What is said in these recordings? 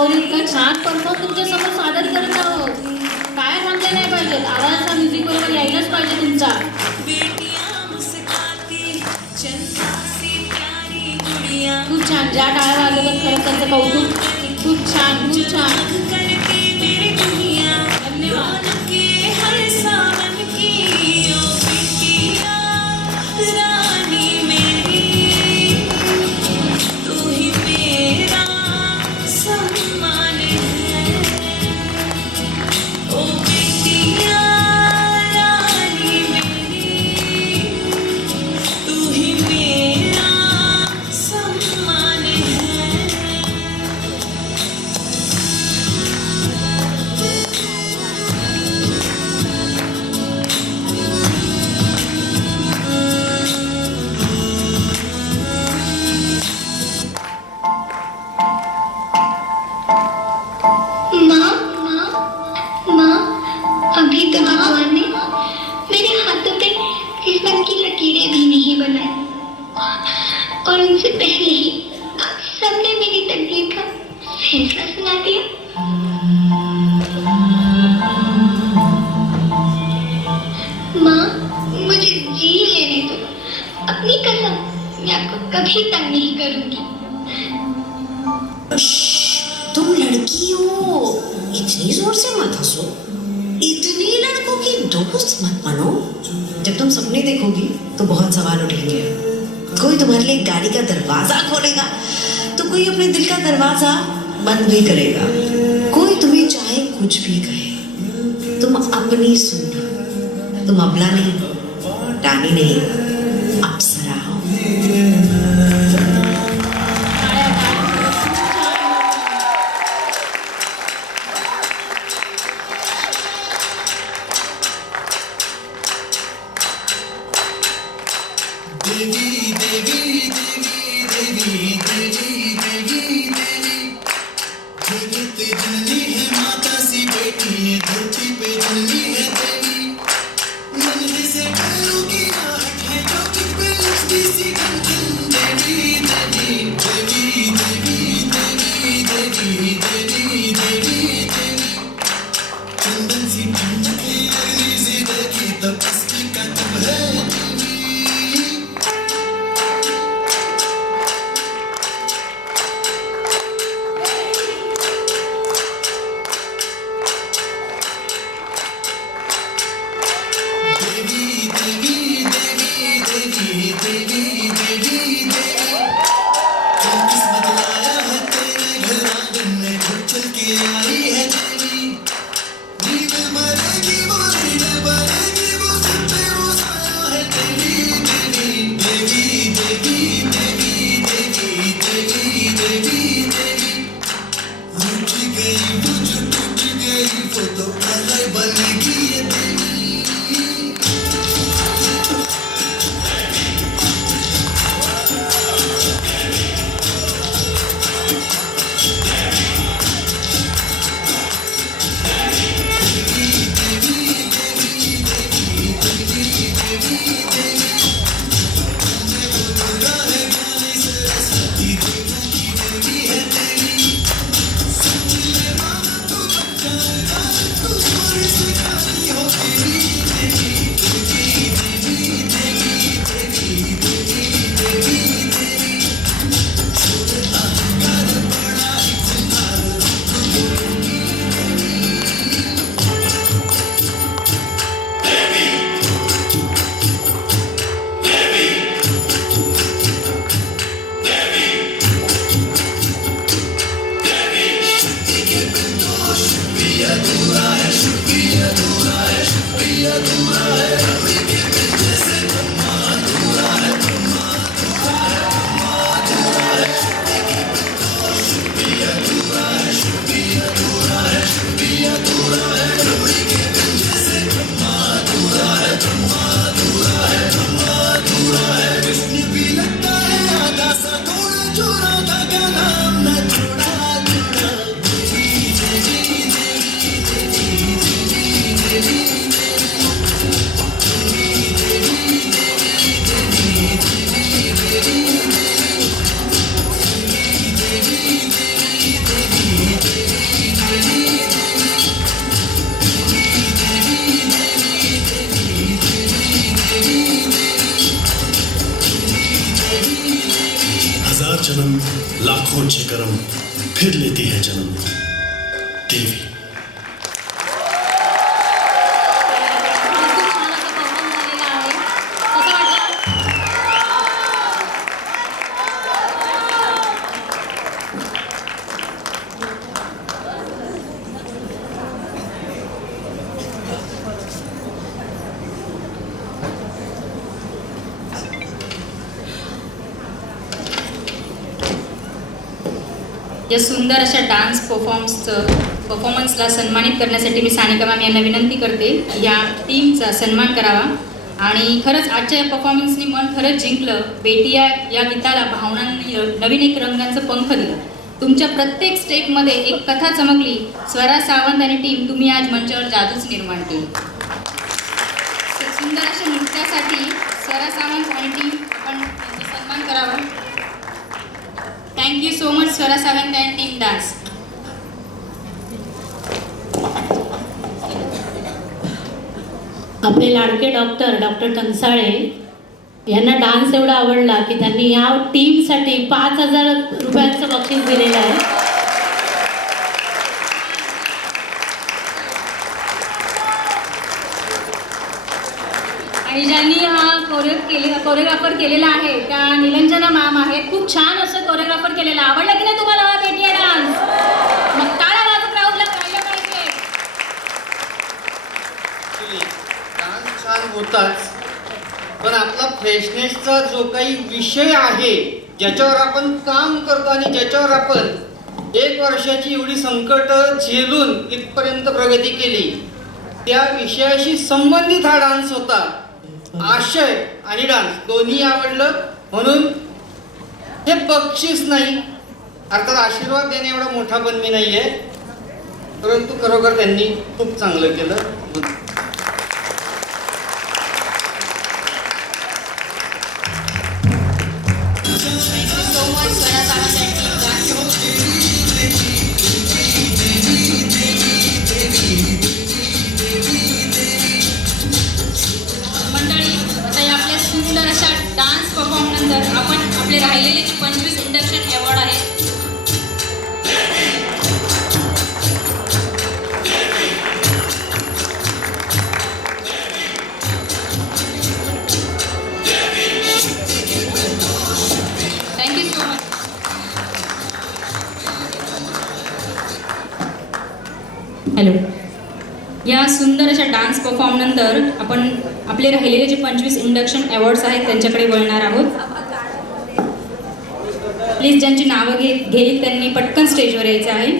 नवरी इतका छान परफॉर्म तुमच्या समोर सादर करत आहोत. काय थांबले नाही पाहिजे, आवाजाचा म्युझिक बरोबर यायलाच पाहिजे तुमचा. खूप छान, ज्या टाळ्या वाजवतात खरंच त्यांचं कौतुक. खूप छान, खूप छान. धन्यवाद. अभी तक भगवान ने मेरे हाथों पे किस्मत की लकीरें भी नहीं बनाई, और उनसे पहले ही आप सबने मेरी तकदीर का फैसला सुना दिया. माँ, मुझे जी लेने दो. अपनी कसम, मैं आपको कभी तंग नहीं करूंगी. तुम लड़की हो, इतनी जोर से मत हंसो. इतनी लड़कों की दोस्त मत बनो. जब तुम सपने देखोगी तो बहुत सवाल उठेंगे. कोई तुम्हारे लिए गाड़ी का दरवाजा खोलेगा तो कोई अपने दिल का दरवाजा बंद भी करेगा. कोई तुम्हें चाहे कुछ भी कहे, तुम अपनी सुनना. तुम अबला नहीं, रानी नहीं, अप्सरा हो. देवी देवी देवी देवी देवी देवी देवी जगत जननी है, माता सी बेटी है, धरती पे जननी है देवी. मंदिर से पैरों की आहट है, जो तुझ पे लिखती सी गंजन. देवी देवी देवी देवी देवी देवी देवी देवी देवी चंदन सी ठंडक है, अग्नि से देखी तपस्वी का तप है देवी. हजार जन्म लाखों से करम फिर लेती है जन्म देवी. खूप छान असा परफॉर्म झालेला आहे. कसं वाटलं? या सुंदर अशा डान्स परफॉर्मन्सला सन्मानित करण्यासाठी मी सानिका मॅम यांना विनंती करते या टीमचा सन्मान करावा. आणि खरंच आजच्या या परफॉर्मन्सनी मन खरंच जिंकलं. बेटिया या गीताला भावनांनी नवीन एक रंगाचं पंख दिलं. तुमच्या प्रत्येक स्टेपमध्ये एक कथा चमकली. स्वरा सावंत आणि टीम, तुम्ही आज मंचावर जादूच निर्माण केली. सुंदर अशा नृत्यासाठी स्वरा सावंत आणि टीम, आपण त्यांचा सन्मान करावा. Thank you so much Swara Sawant and team dance. आपले लाडके डॉक्टर कंसाळे यांना डान्स एवढा आवडला की त्यांनी या टीमसाठी 5,000 रुपयांचं बक्षीस दिलेलं आहे. आणि ज्यांनी हा कोरिओग्राफर केलेला आहे त्या निलंजना मॅम आहेत. खूप छान असं कोरिओग्राफर केलेलं. आवडलं की नाही तुम्हाला हा बेटिया डान्स? मग टाळ्या वाजत राहूला पाहिलं पाहिजे. डान्स छान होताच, पण आपला फ्रेशनेसचा जो काही विषय आहे, ज्याच्यावर आपण काम करतो आणि ज्याच्यावर आपण 1 वर्षाची एवढी संकट झेलून इथपर्यंत प्रगती केली, त्या विषयाशी संबंधित हा डान्स होता. आशय आणि डान्स दोन्ही आवडलं, म्हणून हे बक्षीस नाही, अर्थात आशीर्वाद देणे एवढा मोठा पण मी नाहीये, परंतु खरोखर त्यांनी खूप चांगलं केलं. सुंदर अशा डान्स परफॉर्म नंतर आपण आपले राहिलेले जे 25 इंडक्शन अवॉर्ड आहेत थँक्यू सो मच. हॅलो. या सुंदर अशा डान्स परफॉर्म नंतर आपण आपले राहिलेले जे 25 इंडक्शन अवॉर्ड्स आहेत त्यांच्याकडे वळणार आहोत. प्लीज ज्यांची नावं घेईल त्यांनी पटकन स्टेजवर यायचं आहे.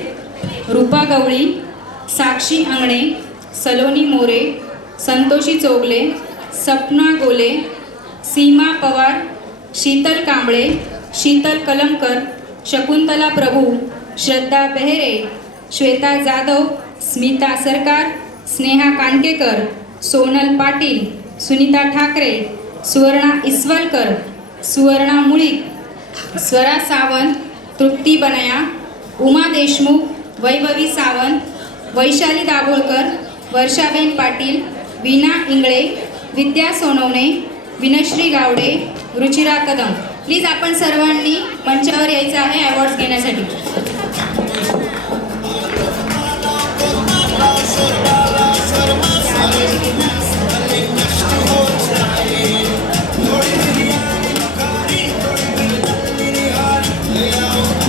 रूपा गवळी, साक्षी अंगणे, सलोनी मोरे, संतोषी चोगले, सपना गोले, सीमा पवार, शीतल कांबळे, शीतल कलमकर, शकुंतला प्रभू, श्रद्धा बेहेरे, श्वेता जाधव, स्मिता सरकार, स्नेहा कांडकेकर, सोनल पाटील, सुनीता ठाकरे, सुवर्णा इसवलकर, सुवर्णा मुळीक, स्वरा सावंत, तृप्ती बनया, उमा देशमुख, वैभवी सावंत, वैशाली दाभोळकर, वर्षाबेन पाटील, वीणा इंगळे, विद्या सोनवणे, विनश्री गावडे, रुचिरा कदम. प्लीज आपण सर्वांनी मंचावर यायचं आहे अवॉर्ड्स घेण्यासाठी.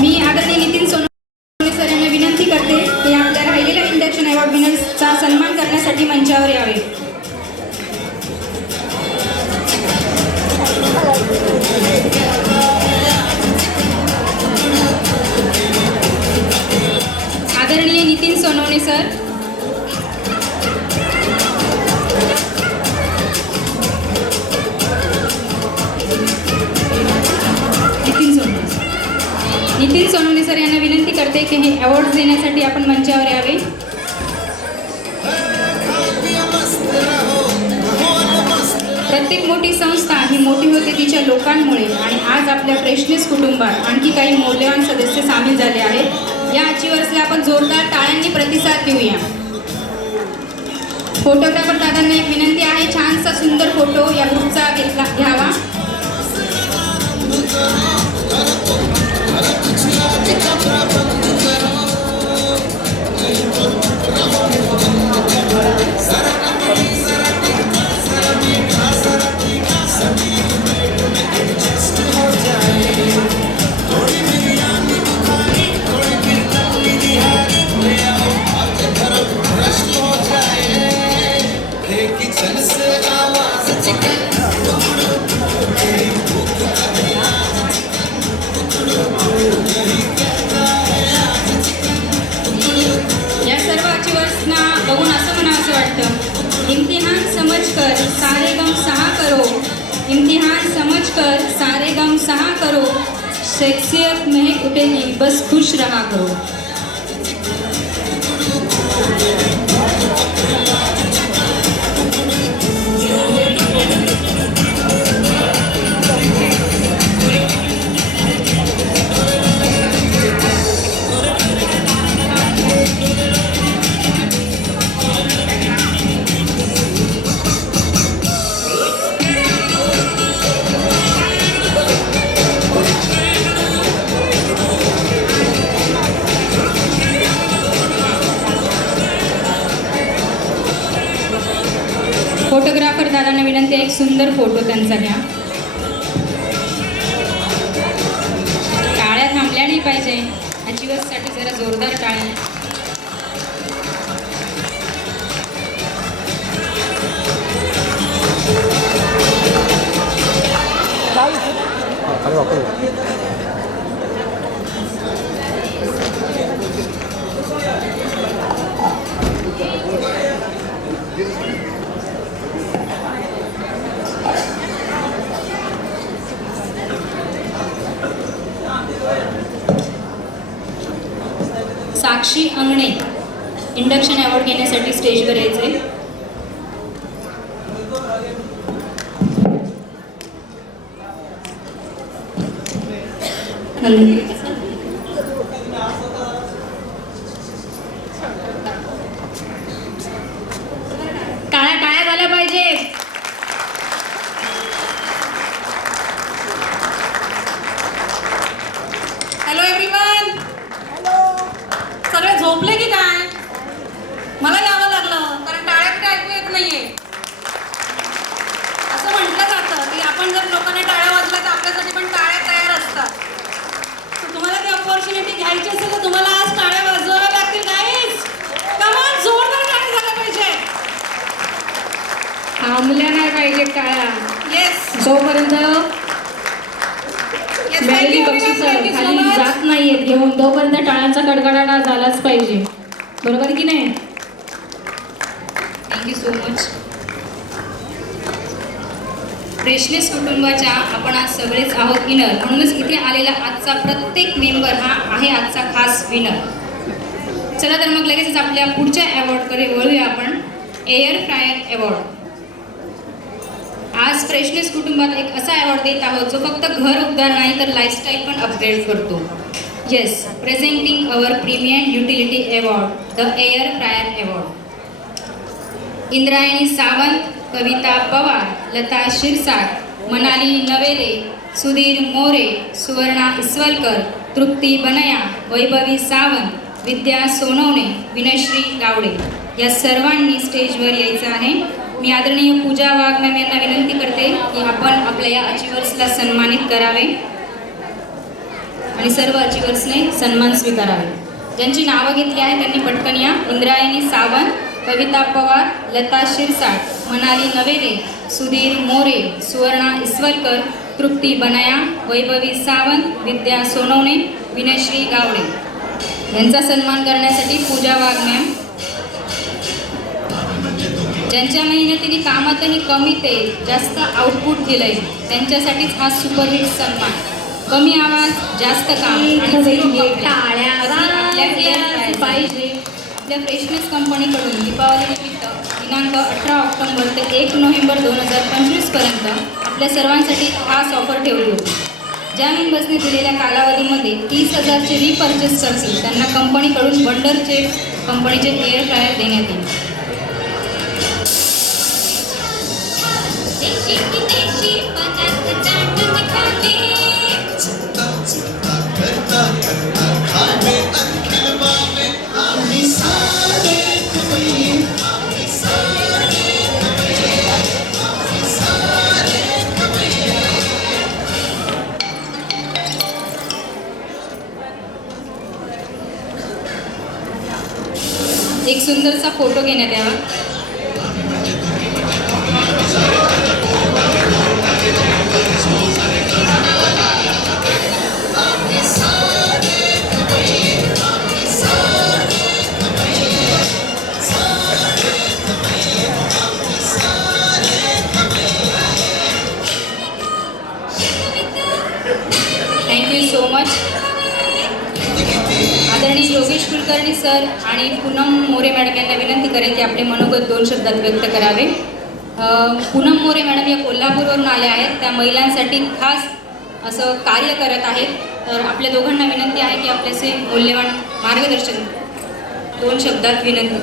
मी आदरणीय नितीन सोनवणे सर यांना विनंती करते की आपल्या राहिलेल्या इंडक्शन अवॉर्ड विनर्सचा सन्मान करण्यासाठी मंचावर यावे. आदरणीय नितीन सोनवणे सर. नितीन सोनवणे सर यांना विनंती करते की हे अवॉर्ड देण्यासाठी आपण मंचावर यावे. प्रत्येक मोठी संस्था ही मोठी होते तिच्या लोकांमुळे, आणि आज आपल्या फ्रेशनेस कुटुंबात आणखी काही मौल्यवान सदस्य सामील झाले आहेत. या अचिव्हर्सला आपण फोटोग्राफर दादांना एक विनंती आहे, छानसा सुंदर फोटो या ग्रुपचा घ्यावा. किचन से आवाज चिकन या सर्व अचिवर्सना बघून असं म्हणावं वाटतं, इम्तिहान समझकर सारे गम सहा करो, इम्तिहान समझकर सारे गम सहा करो, शख्सियत महक उठेगी बस खुश रहा करो. फोटोग्राफर दादांना विनंती आहे, एक सुंदर फोटो त्यांचा घ्या. टाळ्या थांबल्या नाही पाहिजे, अचिवर्ससाठी जरा जोरदार टाळ्या. साक्षी अंगणे इंडक्शन अवॉर्ड घेण्यासाठी स्टेजवर यायचे. टाळ्या टाळ्या झाल्या पाहिजे. Hello everyone. सगळे झोपले की काय? मला यावं लागलं कारण टाळ्या कुठे ऐकू येत नाहीये. असं म्हटलं जातं की आपण जर लोकांना टाळ्या वाजल्या तर आपल्यासाठी पण टाळ्या तयार असतात. तर तुम्हाला ती अपॉर्च्युनिटी घ्यायची असेल तर तुम्हाला आज टाळ्या वाजवाव्या लागतील. गाईज कम ऑन, जोरदार टाळ्या झाल्या पाहिजे. थांबल्या नाही पाहिजे टाळ्या. येस जोपर्यंत येस, मेलडी बक्षीस खाली जात नाहीयेत घेऊन, तोपर्यंत टाळ्यांचा कडकडाटा झालाच पाहिजे. बरोबर की नाही? Thank you so much. फ्रेशनेस कुटुंबाच्या आपण आज सगळेच आहोत विनर, म्हणूनच इथे आलेला आजचा प्रत्येक मेंबर हा आहे आजचा खास विनर. चला तर मग लगेचच आपल्या पुढच्या अवॉर्डकडे वळूया आपण. Air fryer award. आज फ्रेशनेस कुटुंबात एक असा अवॉर्ड देत आहोत जो फक्त घर उद्धार नाही तर लाईफस्टाईल पण अपग्रेड करतो. Yes, presenting our premium utility award, the air fryer award. Indrayani Sawant, Kavita Pawar, Lata Shirsat, Manali Navele, Sudhir More, Suvarna Iswalkar, Trupti Banaya, Vaibhavi Sawant, विद्या सोनवणे, विनयश्री गावडे या सर्वांनी स्टेजवर यायचं आहे. मी आदरणीय पूजा वाघ मॅम यांना विनंती करते की आपण आपल्या या अचिवर्सला सन्मानित करावे आणि सर्व अचिवर्सने सन्मान स्वीकारावे. ज्यांची नावं घेतली आहे त्यांनी पटकन या. इंद्रायणी सावंत, कविता पवार, लता शिरसाट, मनाली नवेले, सुधीर मोरे, सुवर्णा इसवलकर, तृप्ती बनया, वैभवी सावंत, विद्या सोनवणे, विनयश्री गावडे यांचा सन्मान करण्यासाठी पूजा वाघ मॅम. ज्यांच्या मेहनतीने कामातही कमी ते जास्त आउटपुट दिलंय त्यांच्यासाठीच हा सुपरहिट सन्मान. कमी आवाज, जास्त काम आणि झिरो पाहिजे. आपल्या फ्रेशनेस कंपनीकडून दीपावलीनिमित्त दिनांक 18 ऑक्टोबर ते 1 नोव्हेंबर 2025 पर्यंत आपल्या सर्वांसाठी खास ऑफर ठेवली होती. ज्या मेंबर्सने दिलेल्या कालावधीमध्ये 30,000चे रिपर्चेस करतील त्यांना कंपनीकडून वंडरचे कंपनीचे एअर फ्रायर देण्यात येईल. देशी विदेशी पदार्थ चाटून खाते. चुकता चुकता करता करता खावे अखिल बावे आम्ही सारे खवय्ये, आम्ही सारे खवय्ये, आम्ही सारे खवय्ये. एक सुंदरसा फोटो घेण्यात यावा. Thank you so much. आदरणीय योगेश कुलकर्णी सर आणि पूनम मोरे मॅडम यांना विनंती करेन की आपले मनोगत 2 शब्दात व्यक्त करावे. पूनम मोरे मॅडम या कोल्हापूरवरून आल्या आहेत. त्या महिलांसाठी खास असं कार्य करत आहेत. तर आपल्या दोघांना विनंती आहे की आपल्याचे मूल्यवान मार्गदर्शन 2 शब्दात विनंती.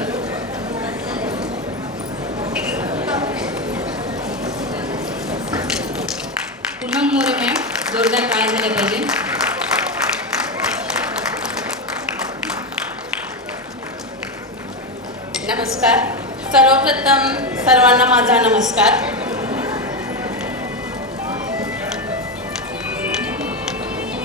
पूनम मोरे मॅम, जोरदार टाळ्या झाल्या पाहिजे. नमस्कार. सर्वप्रथम सर्वांना माझा नमस्कार.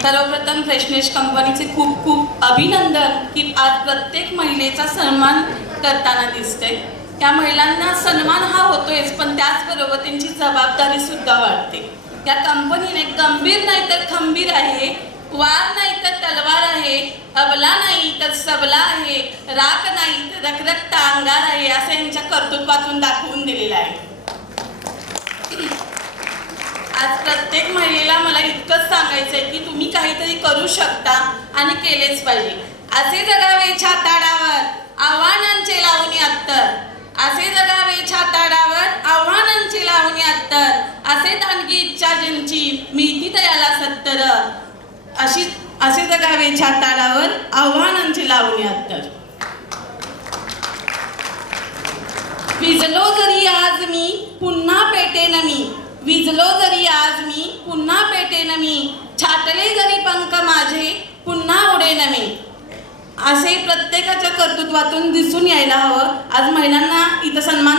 सर्वप्रथम फ्रेशनेस कंपनीचे खूप खूप अभिनंदन की आज प्रत्येक महिलेचा सन्मान करताना दिसते. त्या महिलांना सन्मान हा होतोयच, पण त्याचबरोबर त्यांची जबाबदारी सुद्धा वाढते. या कंपनीने गंभीर नाही तर खंबीर आहे, वार नाही तर तलवार आहे, अबला नाही तर सबला आहे, राख नाही तर रखरखता अंगार आहे, असं यांच्या कर्तृत्वातून दाखवून दिलेलं आहे. आज प्रत्येक महिलेला मला इतकंच सांगायचं आहे की तुम्ही काहीतरी करू शकता आणि केलेच पाहिजे. असे जगावे छाताडावर आव्हानांचे लावणी अत्तर, असे जगावे छाताडावर आव्हानांचे लावणी अत्तर, असे दानगी इच्छा ज्यांची मिळती तयाला सत्तर, असे जगावे छाताडावर आव्हानांचे लावणी अत्तर. विजलो जरी आज मी पुन्हा पेटेन मी, विजलो जरी आज मी पुन्हा पेटेन मी, छाटले जरी पंख माझे पुन्हा उडेन मी. असे प्रत्येकाच्या कर्तृत्वातून दिसून यायला हवं. आज महिलांना इथं सन्मान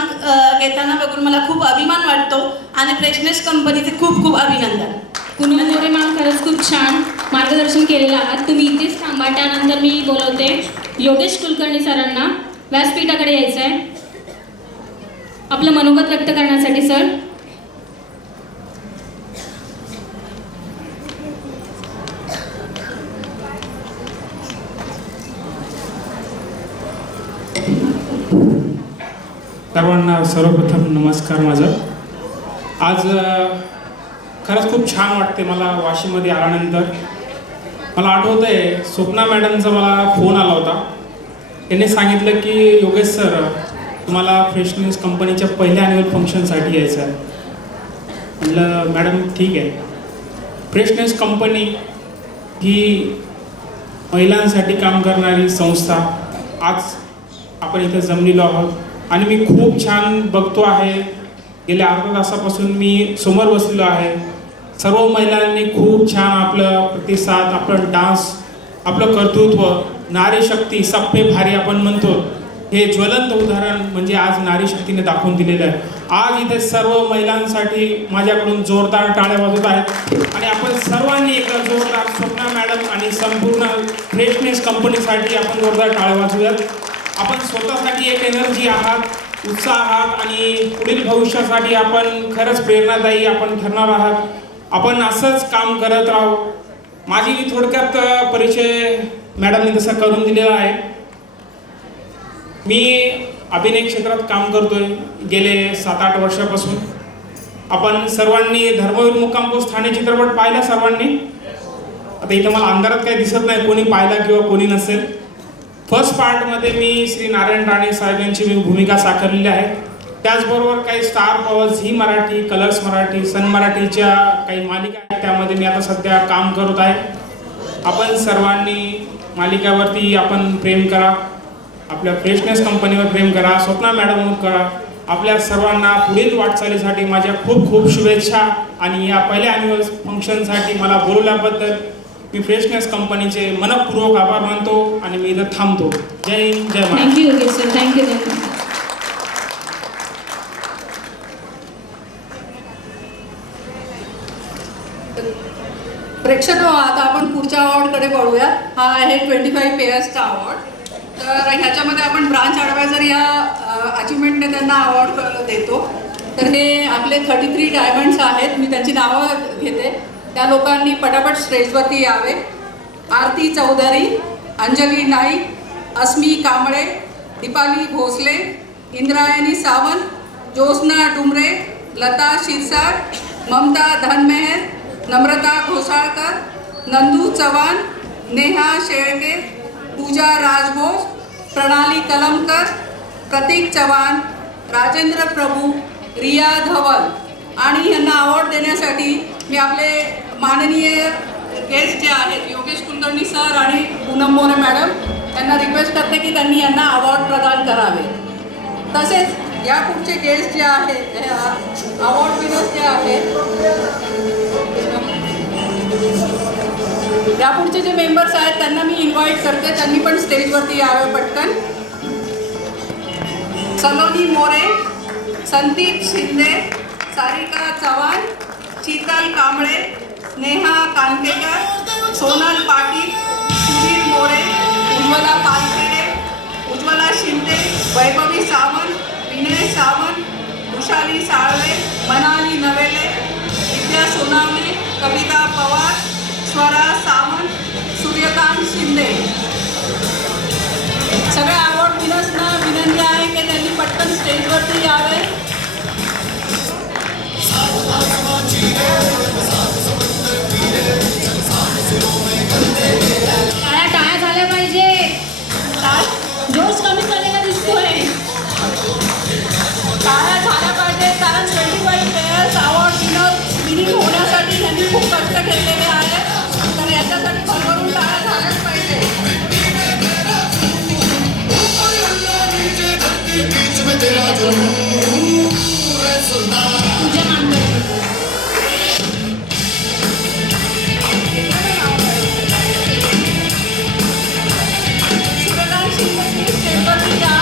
घेताना बघून मला खूप अभिमान वाटतो आणि फ्रेशनेस कंपनीचे खूप खूप अभिनंदन. पूनम मोरे मॅम, खरंच खूप छान मार्गदर्शन केलेलं आहात. तुम्ही इथेच थांबा. त्यानंतर मी बोलवते योगेश कुलकर्णी सरांना व्यासपीठाकडे यायचं आहे आपलं मनोगत व्यक्त करण्यासाठी. सर, सर्वांना सर्वप्रथम नमस्कार. माझं आज खरंच खूप छान वाटते मला. वाशीमध्ये आल्यानंतर मला आठवतं आहे स्वप्ना मॅडमचा मला फोन आला होता. त्यांनी सांगितलं की योगेश सर, तुम्हाला फ्रेशनेस कंपनीच्या पहिल्या ॲन्युअल फंक्शनसाठी यायचं आहे. म्हटलं मॅडम ठीक आहे. फ्रेशनेस कंपनी ही महिलांसाठी काम करणारी संस्था. आज आपण इथं जमलेलो आहोत आणि मी खूप छान बघतो आहे. गेल्या अर्धा तासापासून मी समोर बसलेलो आहे. सर्व महिलांनी खूप छान आपलं प्रतिसाद, आपलं डान्स, आपलं कर्तृत्व, नारी शक्ती सप्पे भारी आपण म्हणतो, हे ज्वलंत उदाहरण म्हणजे आज नारी शक्तीने दाखवून दिलेलं आहे. आज इथे सर्व महिलांसाठी माझ्याकडून जोरदार टाळ्या वाजवत आहेत आणि आपण सर्वांनी एक जोरदार स्वप्ना मॅडम आणि संपूर्ण फ्रेशनेस कंपनीसाठी आपण जोरदार टाळ्या वाजवूयात. आपण स्वतःसाठी एक एनर्जी आहात, उत्साह आहात आणि पुढील भविष्यासाठी आपण खरंच प्रेरणादायी आपण ठरणार आहात. आपण असंच काम करत राहू. माझी मी थोडक्यात परिचय मॅडमने तसा करून दिलेला आहे. मी अभिनय क्षेत्रात काम करतोय गेले 7-8 वर्षापासून. आपण सर्वांनी धर्मवीर मुक्कामपोस्ट ठाणे चित्रपट पाहिला सर्वांनी. आता इथं मला अंधारात काही दिसत नाही कोणी पाहिला किंवा कोणी नसेल. फर्स्ट पार्टमध्ये मी श्री नारायण राणे साहेब यांची मी भूमिका साकारलेली आहे. त्याचबरोबर काही star power, Zee Marathi, Colors Marathi, Sun मराठीच्या काही मालिका आहेत, त्यामध्ये मी आता सध्या काम करत आहे. आपण सर्वांनी मालिकावरती आपण प्रेम करा, आपल्या फ्रेशनेस कंपनीवर प्रेम करा, स्वप्ना मॅडमवर करा आपल्या सर्वांना पुढील वाटचालीसाठी माझ्या खूप खूप शुभेच्छा आणि या पहिल्या ॲन्युअल फंक्शनसाठी मला बोलवल्याबद्दल मी फ्रेशनेस कंपनीचे मनपूर्वक आभार मानतो आणि मी इथं थांबतो. Jai Hind, Jai Maharashtra. Thank you Yogesh sir, thank you धन्यवाद. प्रेक्षक हो, आता आपण पुढच्या अवॉर्डकडे वळूया. हा आहे 25 पेयर्सचा अवॉर्ड. तर ह्याच्यामध्ये आपण ब्रांच ॲडवायझर या अचिव्हमेंटने त्यांना अवॉर्ड देतो. तर हे आपले 33 डायमंड्स आहेत. मी त्यांची नावं घेते. त्या लोकांनी पटापट स्टेजवरती यावे. आरती चौधरी, अंजली नाईक, अस्मी कांबळे, दीपाली भोसले, इंद्रायणी सावंत, ज्योत्स्ना डुमरे, लता शिरसाट, ममता धनमेहर, नम्रता घोसाळकर, नंदू चव्हाण, नेहा शेळके, पूजा राजभोज, प्रणाली कलमकर, प्रतीक चव्हाण, राजेंद्र प्रभू, रिया धवल. आणि यांना अवॉर्ड देण्यासाठी मी आपले माननीय गेस्ट जे आहेत योगेश कुलकर्णी सर आणि पूनम मोरे मॅडम यांना रिक्वेस्ट करते की त्यांनी यांना अवॉर्ड प्रदान करावे. तसेच या पुढचे गेस्ट जे आहेत अवॉर्ड विनर्स जे आहेत या पुढचे जे मेंबर्स आहेत त्यांना मी इन्व्हाइट करते. त्यांनी पण स्टेजवरती यावे पटकन. सलोनी मोरे, संदीप शिंदे, सारिका चव्हाण, शीतल कांबळे, स्नेहा कानकेकर, सोनल पाटील, सुधीर मोरे, उज्ज्वला पालखेडे, उज्ज्वला शिंदे, वैभवी सावंत, विनय सावंत, उषाली साळवे, मनाली नवेले, विद्या सोनावणे, कविता पवार, स्वरा सावंत, सूर्यकांत शिंदे. सगळ्या अवॉर्ड विनर्सना विनंती आहे की त्यांनी पटकन स्टेजवरती यावे. टाळ्या झाल्या पाहिजे. जोश कमी झालेला दिसतोय. टाळ्या झाल्या पाहिजे कारण 25 पेयर्स अवॉर्ड विनिंग होण्यासाठी त्यांनी खूप कष्ट घेतलेले आहेत. तर याच्यासाठी भरभरून टाळ्या झाल्याच पाहिजे. तुझ्या मानकर सूर्यकांत शिंदे स्टेजवरती या.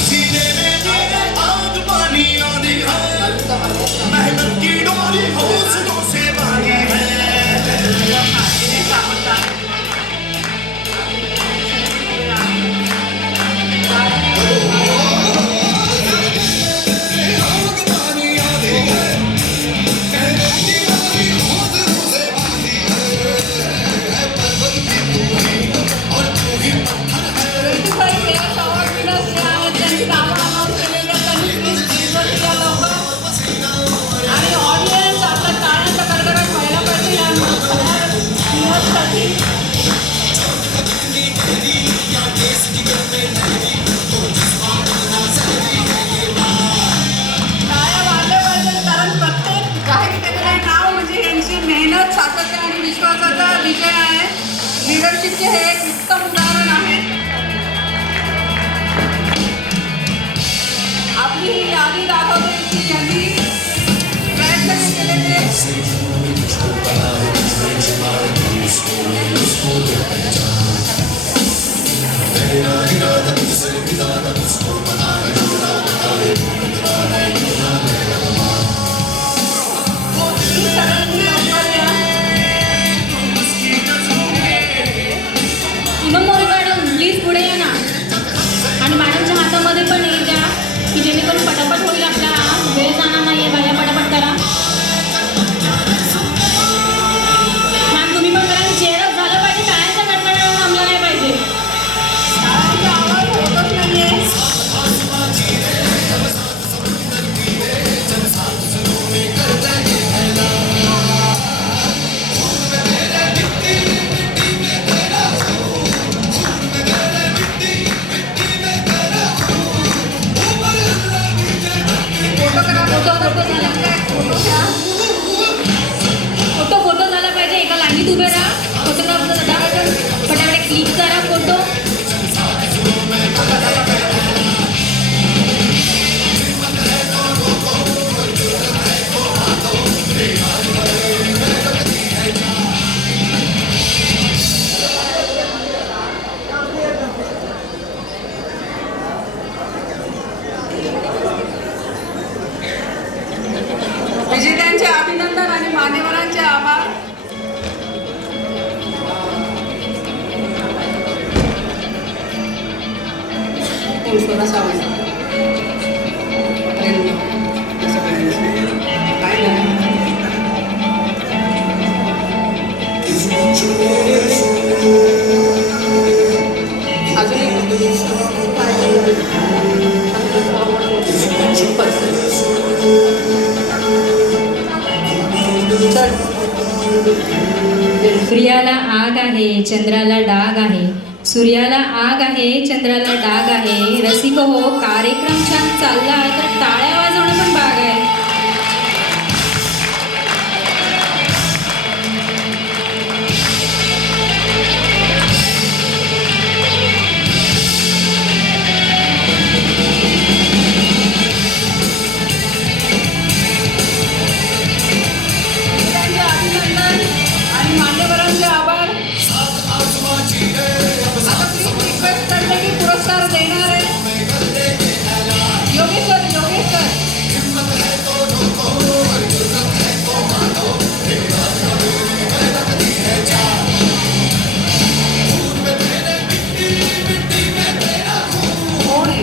सीने में मेरे आग पानी आंधी है, मेहनत की डोरी हौसलों से बांधी है. आग पानी आंधी है, मेहनत की डोरी हौसलों से बांधी है. पर्वत की तू ही और तू ही पत्थर है. 25 पेयर्स अवॉर्ड विनर्स जे आहेत त्यांची नावं अनाऊन्स केलेली आहेत. त्यांनी प्लीज स्टेजवरती या लवकर. आणि ऑडियन्स आपल्या टाळ्यांचा कडकडाट व्हायला पाहिजे या विनर्ससाठी. टाळ्या वाजल्या पाहिजेत कारण प्रत्येक जाहीर केलेले नाव म्हणजे यांची मेहनत, सातत्य आणि विश्वासाचा विजय आहे. लिडरशिपचे हे एक उत्तम उदाहरण आहे. आपली ही यादी दाखवते की यांनी प्रयत्न केलेले पूनम मोरे मॅडम ऊसोरा सावंत काय नाही सूर्याला आग आहे चंद्राला डाग आहे, सूर्याला आग आहे चंद्राला डाग आहे, रसिक हो कार्यक्रम छान चालला तर टाळ्या वाजवणं पण भाग आहे. त्यांचे अभिनंदन आणि मान्यवरांचे आभार. आता प्लीज रिक्वेस्ट करते की पुरस्कार देणारे योगेश सर. कोण आहे?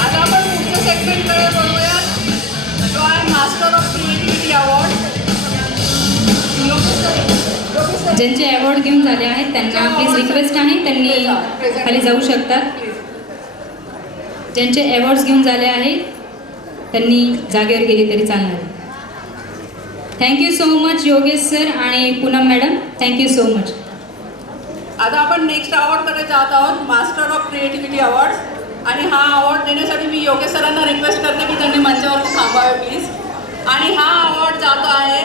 आता आपण पुढच्या सेगमेंटकडे वळूयात, जो आहे मास्टर ऑफ क्रिएटिव्हिटी अवॉर्ड. ज्यांचे अवॉर्ड घेऊन झाले आहेत त्यांना प्लीज रिक्वेस्ट आहे त्यांनी खाली जाऊ शकतात. ज्यांचे अवॉर्ड्स घेऊन झाले आहेत त्यांनी जागेवर गेले तरी चालणार. Thank you so much Yogesh sir आणि Poonam madam, thank you so much. आता आपण नेक्स्ट अवॉर्डकडे जात आहोत, मास्टर ऑफ क्रिएटिव्हिटी अवॉर्ड. आणि हा अवॉर्ड देण्यासाठी मी योगेश सरांना रिक्वेस्ट करते की त्यांनी मंचावरती थांबावे प्लीज. आणि हा अवॉर्ड जातो आहे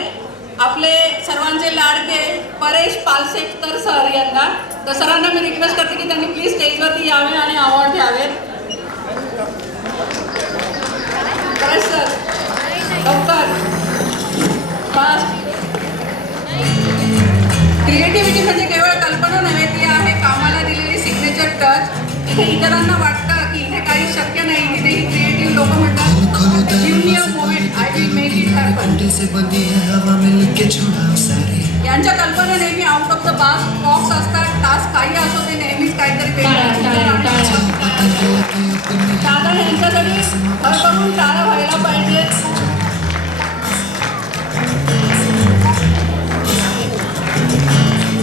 आपले सर्वांचे लाडके परेश पालशेखकर सर यांना. तर सरांना मी रिक्वेस्ट करते की त्यांनी प्लीज स्टेजवरती यावे आणि अवॉर्ड घ्यावेत. परेश सर लवकर फास्ट. क्रिएटिव्हिटी म्हणजे केवळ कल्पना नव्हे, ती आहे कामाला दिलेली सिग्नेचर टच. इथे इतरांना वाटतं की इथे काही शक्य नाही, तिथे ही क्रिएटिव्ह लोक म्हणतात give me a moment I will make it happen. यांच्या कल्पना नेहमी आउट ऑफ द बॉक्स असतात. टास्क काही असो ते नेहमीच काहीतरी वेगळं. दादा यांच्यासाठी भरभरून टाळ्या व्हायला पाहिजे.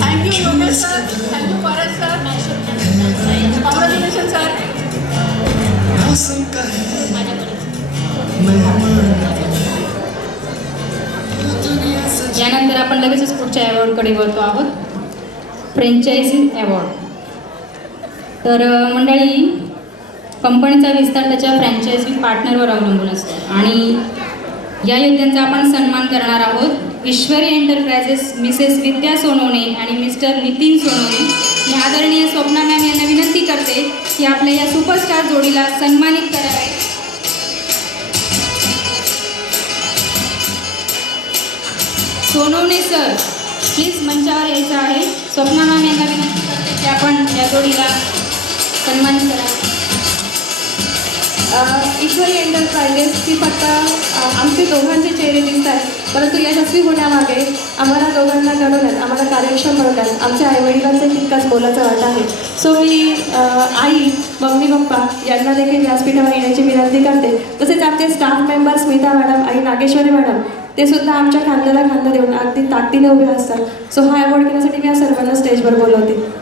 Thank you Yogesh sir, thank you Paresh sir, congratulation sir. यानंतर आपण लगेचच पुढच्या अवॉर्डकडे वळतो आहोत, फ्रँचायझी अवॉर्ड. तर मंडळी, कंपनीचा विस्तार त्याच्या फ्रँचायझी पार्टनरवर अवलंबून असतो आणि या योद्ध्यांचा आपण सन्मान करणार आहोत. ईश्वरी एंटरप्राइजेस मिसेस विद्या सोनवणे आणि मिस्टर नितीन सोनवणे. मी आदरणीय स्वप्ना मॅम यांना विनंती करते की आपल्या या सुपरस्टार जोडीला सन्मानित करावे. सोनवणे सर प्लीज मंचावर यायचं आहे. स्वप्ना मॅम यांना विनंती करते की आपण या जोडीला सन्मानित करावे. ईश्वरी एंटरप्राइजेस ही फक्त आमचे दोघांचे चेहरे दिसतात, परंतु यशस्वी होण्यामागे आम्हाला दोघांना घडवण्यात, आम्हाला कार्यक्षम बनवण्यात आमच्या आईवडिलांचा तितकाच मोलाचा वाटा आहे. सो मी आई, मम्मी पप्पा यांना देखील व्यासपीठावर येण्याची विनंती करते. तसेच आमचे स्टाफ मेंबर स्मिता मॅडम आणि नागेश्वरी मॅडम, ते सुद्धा आमच्या खांद्याला खांदा देऊन अगदी ताकदीने उभे असतात. सो हा अवॉर्ड घेण्यासाठी मी या सर्वांना स्टेजवर बोलवते.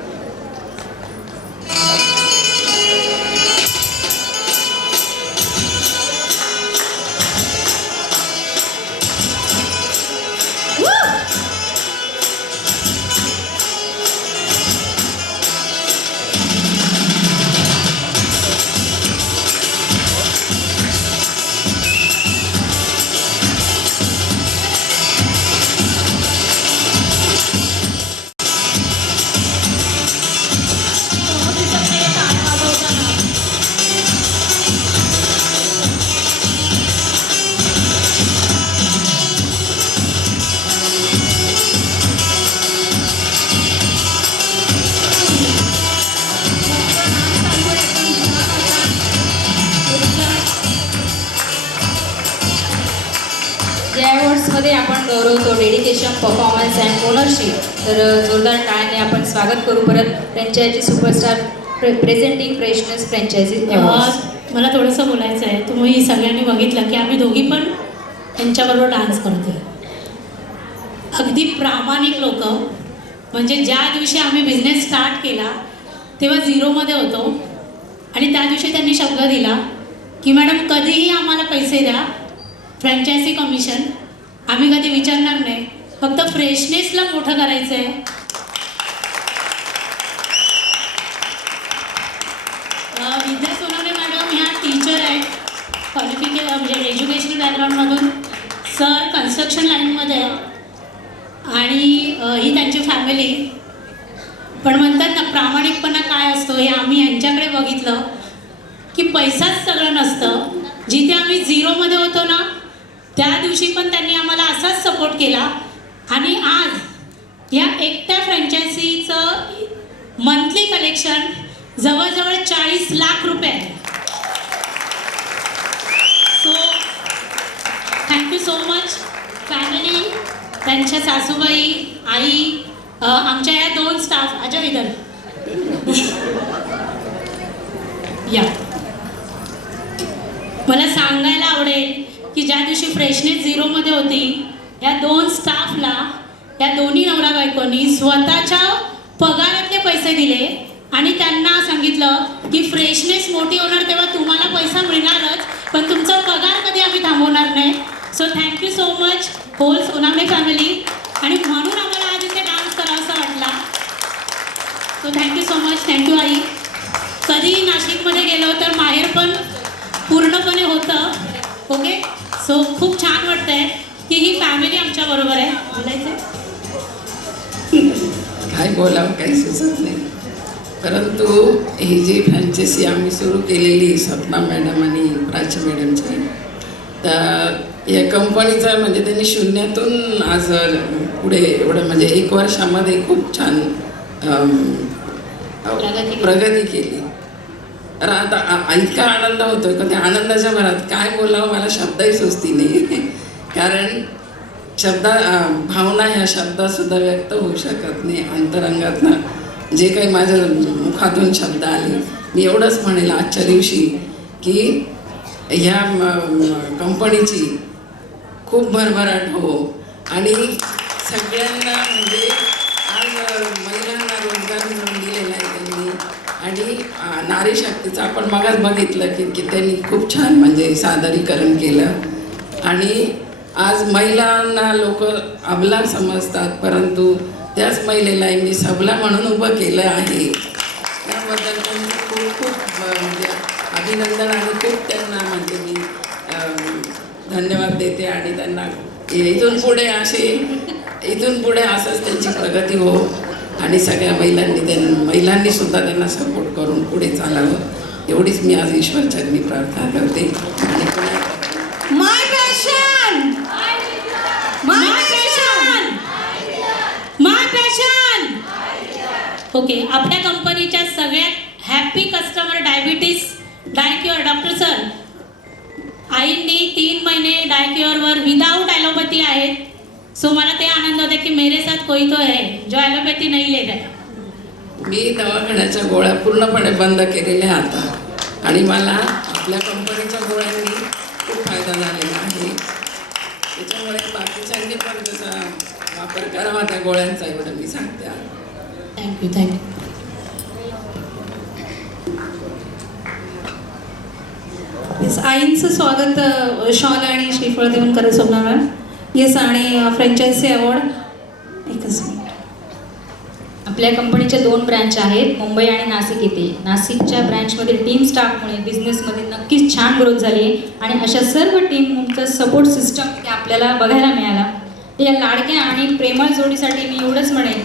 जे अवॉर्ड्समध्ये आपण गौरवतो डेडिकेशन परफॉर्मन्स अँड ओनरशिप, तर जोरदार टाळ्याने आपण स्वागत करू परत franchise superstar presenting freshness franchise awards. मला थोडंसं बोलायचं आहे. तुम्ही सगळ्यांनी बघितलं की आम्ही दोघी पण त्यांच्याबरोबर डान्स करतो. अगदी प्रामाणिक लोक. म्हणजे ज्या दिवशी आम्ही बिझनेस स्टार्ट केला तेव्हा झिरोमध्ये होतो आणि त्या दिवशी त्यांनी शब्द दिला की मॅडम कधीही आम्हाला पैसे द्या, फ्रँचायझी कमिशन आम्ही कधी विचारणार नाही, फक्त फ्रेशनेसला मोठं करायचं आहे. विद्या सोनवणे मॅडम ह्या टीचर आहेत, म्हणजे एज्युकेशनल बॅकग्राऊंडमधून. सर कन्स्ट्रक्शन लाईनमध्ये आणि ही त्यांची फॅमिली. पण म्हणतात ना प्रामाणिकपणा काय असतो हे आम्ही यांच्याकडे बघितलं की पैसाच सगळं नसतं. जिथे आम्ही झिरोमध्ये होतो ना त्या दिवशी पण त्यांनी आम्हाला असाच सपोर्ट केला आणि आज या एकट्या फ्रँचायझीचं मंथली कलेक्शन जवळजवळ 40 लाख रुपये आहे. So thank you so much family, त्यांच्या सासूबाई, आई, आमच्या या 2 स्टाफ. अजय इधर या. मला सांगायला आवडेल की ज्या दिवशी फ्रेशनेस झिरोमध्ये होती या 2 स्टाफला, या दोन्ही नवरा बायकोनी स्वतःच्या पगारातले पैसे दिले आणि त्यांना सांगितलं की फ्रेशनेस मोठी होणार तेव्हा तुम्हाला पैसा मिळणारच, पण तुमचा पगार कधी आम्ही थांबवणार नाही. So thank you so much whole Sonawane family. आणि म्हणून आम्हाला आज इथे डान्स करावासा वाटला. So thank you so much. Thank you आई. कधी नाशिकमध्ये गेलो तर माहेर पण पूर्णपणे होतं. ओके. सो खूप छान वाटतंय की ही फॅमिली आमच्याबरोबर आहे. बोलायचं काय बोलावं काही सुचत नाही. परंतु ही जी फ्रँचायझी आम्ही सुरू केलेली स्वप्ना मॅडम आणि प्राची मॅडमची, तर या कंपनीचा म्हणजे त्यांनी शून्यातून आज पुढे एवढं म्हणजे 1 वर्षामध्ये खूप छान प्रगती केली. तर आता इतका आनंद होतो का त्या आनंदाच्या भरात काय बोलावं मला शब्दही सुचती नाही. कारण भावना ह्या शब्दातसुद्धा व्यक्त होऊ शकत नाही. अंतरंगातनं जे काही माझ्या मुखातून शब्द आले, मी एवढंच म्हणेल आजच्या दिवशी की ह्या कंपनीची खूप भरभराट हो आणि सगळ्यांना म्हणजे आज महिलांना रोजगार मिळवून दिलेला आहे त्यांनी. आणि नारी शक्तीचं आपण मगाच बघितलं की त्यांनी खूप छान म्हणजे सादरीकरण केलं. आणि आज महिलांना लोक अबला समजतात, परंतु त्याच महिलेला मी सबला म्हणून उभं केलं आहे. त्याबद्दल त्यांचं खूप खूप म्हणजे अभिनंदन आणि खूप त्यांना म्हणजे मी धन्यवाद देते. आणि त्यांना इथून पुढे असंच त्यांची प्रगती हो आणि सगळ्या महिलांनी सुद्धा त्यांना सपोर्ट करून पुढे चालावं एवढीच मी आज ईश्वरचरणी प्रार्थना करते. आणि पुन्हा my passion, my passion, my passion. Okay. आपल्या कंपनीच्या सगळ्यात happy customer diabetes Diacure doctor sir. आईंनी 3 महिने डायक्युअरवर विदाउट ॲलोपॅथी आहेत. सो मला ते आनंद होता की मेरे साथ कोई तो है जो ॲलोपॅथी नाही लेत आहे. मी दवाखान्याच्या गोळ्या पूर्णपणे बंद केलेल्या आता आणि मला आपल्या कंपनीच्या गोळ्यांनी खूप फायदा झालेला आहे. त्याच्यामुळे बाकीच्यांनी पण त्याचा वापर करावा त्या गोळ्यांचा एवढं मी सांगते. थँक्यू. थँक्यू. आईंचं स्वागत शॉल आणि श्रीफळ देऊन करत सोडणार मॅम. येस. आणि फ्रँचायझी अवॉर्ड. एकच मिनिट. आपल्या कंपनीच्या 2 ब्रँच आहेत, मुंबई आणि नाशिक येथे. नाशिकच्या ब्रँचमधील टीम स्टाफमुळे बिझनेसमध्ये नक्कीच छान ग्रोथ झाली आहे आणि अशा सर्व टीमचा सपोर्ट सिस्टम ते आपल्याला बघायला मिळाला. या लाडक्या आणि प्रेमळ जोडीसाठी मी एवढंच म्हणेन,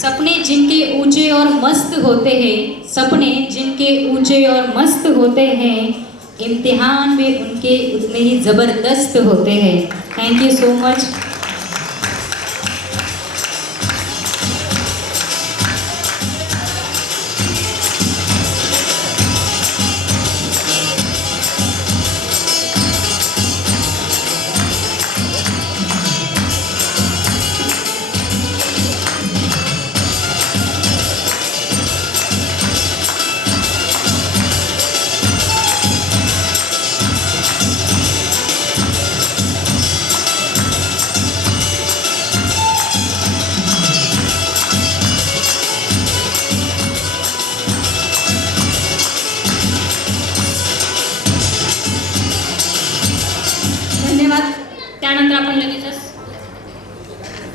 सपने जिनके ऊंचे और मस्त होते हैं, सपने जिनके ऊंचे और मस्त होते हैं, इम्तिहान भी उनके उतने ही ज़बरदस्त होते हैं. Thank you so much. Congratulations.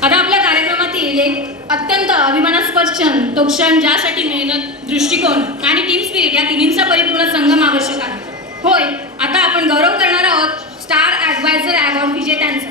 आता आपल्या कार्यक्रमातील एक अत्यंत अभिमानास्पद क्षण, तो क्षण ज्यासाठी मेहनत, दृष्टिकोन आणि टीम स्पिरिट या तिन्हींचा परिपूर्ण संगम आवश्यक आहे. होय, आता आपण गौरव करणार आहोत स्टार ॲडवायझर अवॉर्ड विजेत्यांचा.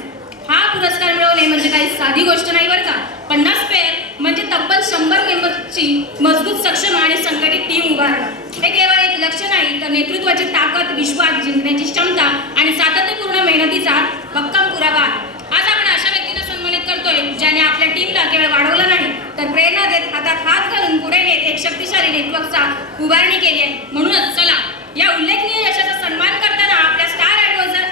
हा पुरस्कार मिळवणे म्हणजे काही साधी गोष्ट नाही बरं का. 50 पेअर म्हणजे तब्बल 100 मेंबर्सची मजबूत, सक्षम आणि संघटित टीम उभारणं. हे केवळ एक लक्ष्य नाही, तर नेतृत्वाची ताकद, विश्वास जिंकण्याची क्षमता आणि सातत्यपूर्ण मेहनतीचा भक्कम पुरावा आहे. आज आपण अशा व्यक्तींना सन्मानित करतोय ज्याने आपल्या टीमला केवळ वाढवलं नाही, तर प्रेरणा देत, हातात हात घालून पुढे नेत एक शक्तिशाली नेटवर्कचा उभारणी केली आहे. म्हणूनच चला या उल्लेखनीय यशाचा सन्मान करताना आपल्या स्टार ॲडवायझर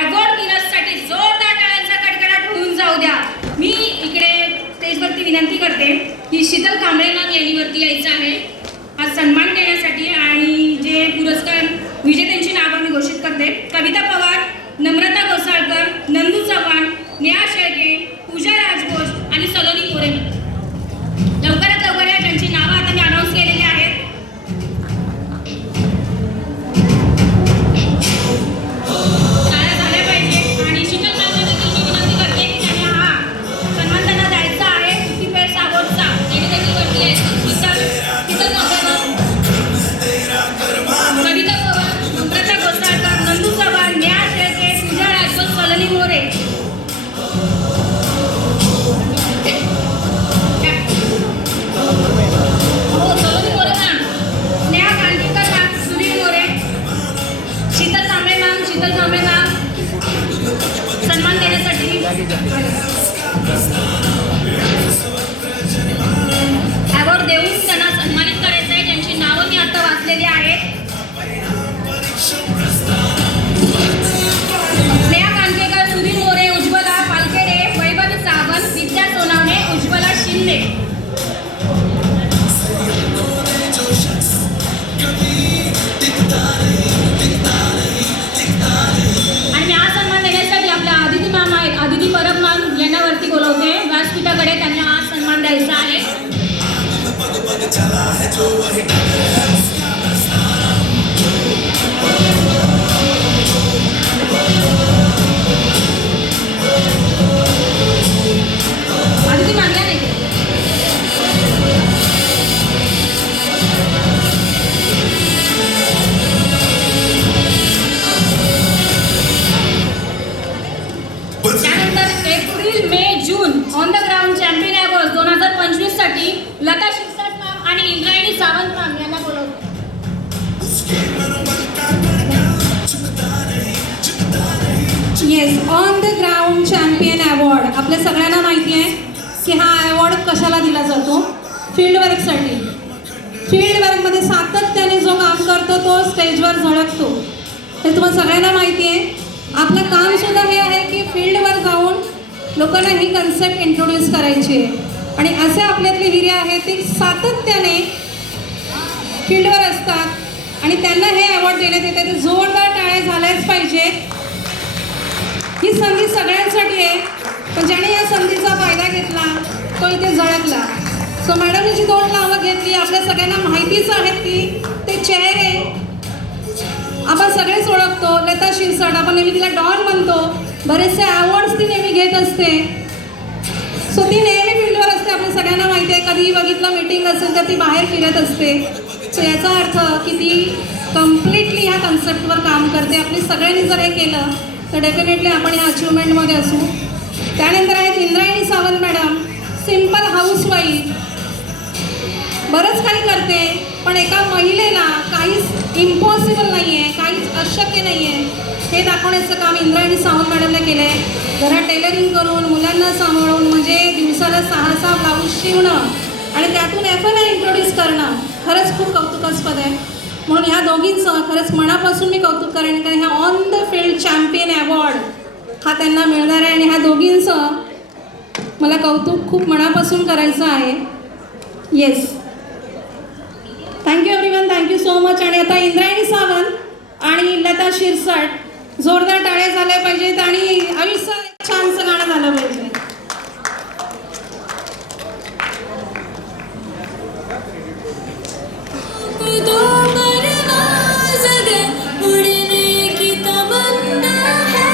अवॉर्ड विनर्ससाठी जोरदार टाळ्यांचा कडकडाट होऊन जाऊ द्या. मी इकडे स्टेजवरती विनंती करते की शीतल कांबळे मॅम यांनी वरती यायचं आहे हा सन्मान देण्यासाठी. आणि जे पुरस्कार विजेत्यांची नावं मी घोषित करते: कविता पवार, नम्रता घोसाळकर, नंदू चव्हाण, नेहा शेळके, पूजा राजघोष आणि सलोनी मोरे. लवकरात लवकर या ज्यांची नावं आता मी अनाऊन्स केलेली आहेत. टाळ्या झाल्या पाहिजे. आणि शीतल कांबळे देखील मी विनंती करते की त्यांनी हा सन्मान त्यांना द्यायचा आहे फिफ्टी पेअर्स अवॉर्डचा. त्यांनी देखील वरती यायचं. शीतल कांबळे, कविता पवार, नम्रता घोसाळकर, नंदू चव्हाण, नेहा शेळके, पूजा राजघोष, सलोनी मोरे. हो, Saloni More ma'am, Sneha Kandikar ma'am, Sunil More, Sheetal Kamble ma'am, सन्मान देण्यासाठी अवॉर्ड देऊन त्यांना सन्मानित करायचं आहे, ज्यांची नावं मी आता वाचलेली आहेत. स्नेहा कांडकेकर, सुनील मोरे, उज्ज्वला पालखेडे, वैभवी सावंत, विद्या सोनावणे, उज्ज्वला शिंदे. आणि मी हा सन्मान देण्यासाठी आपल्या आदिती मॅम आहेत, आदिती परब मॅम यांना वरती बोलवते व्यासपीठाकडे. त्यांना हा सन्मान द्यायचा आहे. आदिती मॅम या नाही. त्यानंतर April, may, June on the ground champion award 2025 साठी लता शिरसाट मॅम आणि इंद्रायणी सावंत मॅम यांना बोलवतो. Yes, on the ground champion award. आपल्या सगळ्यांना माहिती आहे की हा अवॉर्ड कशाला दिला जातो? फील्ड वर्कसाठी. फील्ड वर्कमध्ये सातत्याने जो काम करतो तो स्टेजवर झळकतो. हे तुम्हाला सगळ्यांना माहिती आहे. आपलं काम सुद्धा हे आहे की फील्डवर जाऊन लोकांना ही कन्सेप्ट इंट्रोड्यूस करायची आहे. आणि असे आपल्यातले हिरे आहेत ते सातत्याने फील्डवर असतात आणि त्यांना हे अवॉर्ड देण्यात येते. ते जोरदार टाळ्या झाल्याच पाहिजे. ही संधी सगळ्यांसाठी आहे, पण ज्याने या संधीचा फायदा घेतला तो इथे झळकला. सो मॅडमने जी 2 नावं घेतली आपल्या सगळ्यांना माहितीच आहेत की ते चेहरे आपण सगळेच ओळखतो. लता शिरसाट, आपण नेहमी तिला डॉन म्हणतो. बरेचसे अवॉर्ड्स ती नेहमी घेत असते. सो ती नेहमी फील्डवर असते, आपल्या सगळ्यांना माहिती आहे. कधीही बघितलं मीटिंग असेल तर ती बाहेर फिरत असते. सो याचा अर्थ की ती कम्प्लिटली ह्या कन्सेप्टवर काम करते. आपली सगळ्यांनी जर हे केलं तर डेफिनेटली आपण ह्या अचिव्हमेंटमध्ये असू. त्यानंतर आहेत Indrayani Sawant madam, simple housewife, बरंच काही करते, पण एका महिलेला काहीच इम्पॉसिबल नाही आहे, काहीच अशक्य नाही आहे हे दाखवण्याचं काम इंद्रायणी सावंत मॅडमने केलं आहे. घरात टेलरिंग करून, मुलांना सांभाळून, म्हणजे दिवसाला 6 ब्लाऊज शिवणं आणि त्यातून FNI इंट्रोड्यूस करणं खरंच खूप कौतुकास्पद आहे. म्हणून ह्या दोघींचं खरंच मनापासून मी कौतुक करेन, कारण ह्या on the field champion award हा त्यांना मिळणार आहे. आणि ह्या दोघींचं मला कौतुक खूप मनापासून करायचं आहे. Yes, thank you everyone, thank you so much. आणि आता इंद्रायणी सावंत आणि लता शिरसाट जोरदार टाळ्या झाल्या पाहिजेत आणि आयुष्यात छानसं गाणं झालं पाहिजे. उड़ने की तमन्ना है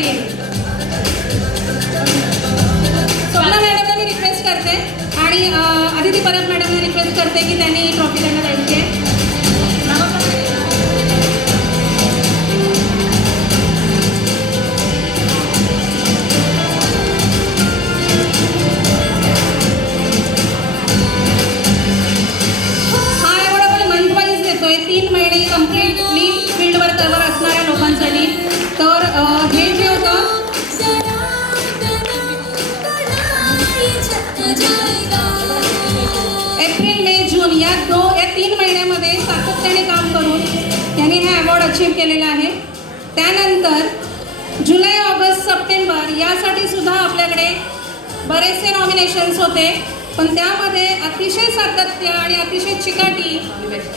केली आहे. स्वप्ना मॅडमला मी रिक्वेस्ट करते आणि आदिती परब मॅडमला रिक्वेस्ट करते की त्यांनी ट्रॉफी त्यांना द्यायची आहे. हा एवढा आपण मंथ वाईज देतोय 3 महिने कम्प्लिटली फील्डवर कव्हर असणाऱ्या लोकांसाठी. तर हे जे होतं एप्रिल मे जून या 3 महिन्यामध्ये सातत्याने काम करून त्यांनी हा अवॉर्ड अचीव केलेला आहे. त्यानंतर जुलै ऑगस्ट सप्टेंबर यासाठी सुद्धा आपल्याकडे बरेचसे नॉमिनेशन्स होते, पण त्यामध्ये अतिशय सातत्य आणि अतिशय चिकाटी,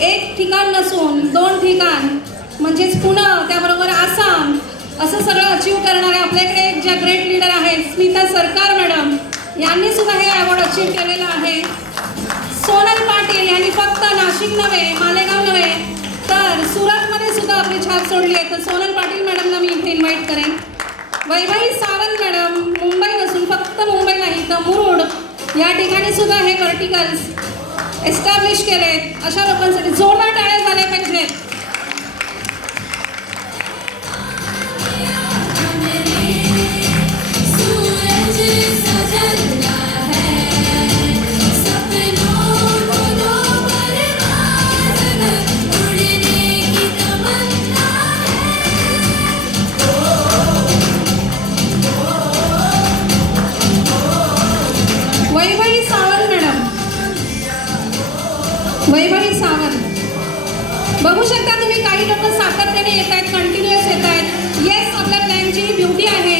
एक ठिकाण नसून 2 ठिकाण म्हणजेच पुणे त्याबरोबर आसाम असं सगळं अचीव करणारे आपल्याकडे एक ज्या ग्रेट लीडर आहेत स्मिता सरकार मॅडम यांनी सुद्धा हे अवॉर्ड अचीव केलेलं आहे. सोनल पाटील यांनी फक्त नाशिक नव्हे, मालेगाव नव्हे तर सुरतमध्ये सुद्धा आपली छाप सोडली आहे. तर सोनल पाटील मॅडमला मी इथे इन्व्हाइट करेन. वैभवी सावंत मॅडम मुंबई नसून फक्त मुंबई नाही तर मुरुड या ठिकाणी सुद्धा हे व्हर्टिकल्स एस्टॅब्लिश केलेत. अशा लोकांसाठी जोरदार टाळ्या झाल्या पाहिजेत. वैभवी सावंत बघू शकता तुम्ही, काही लोक सातत्याने येत आहेत, कंटिन्युअस येत आहेत. येस, आपल्या प्लॅनची ब्युटी आहे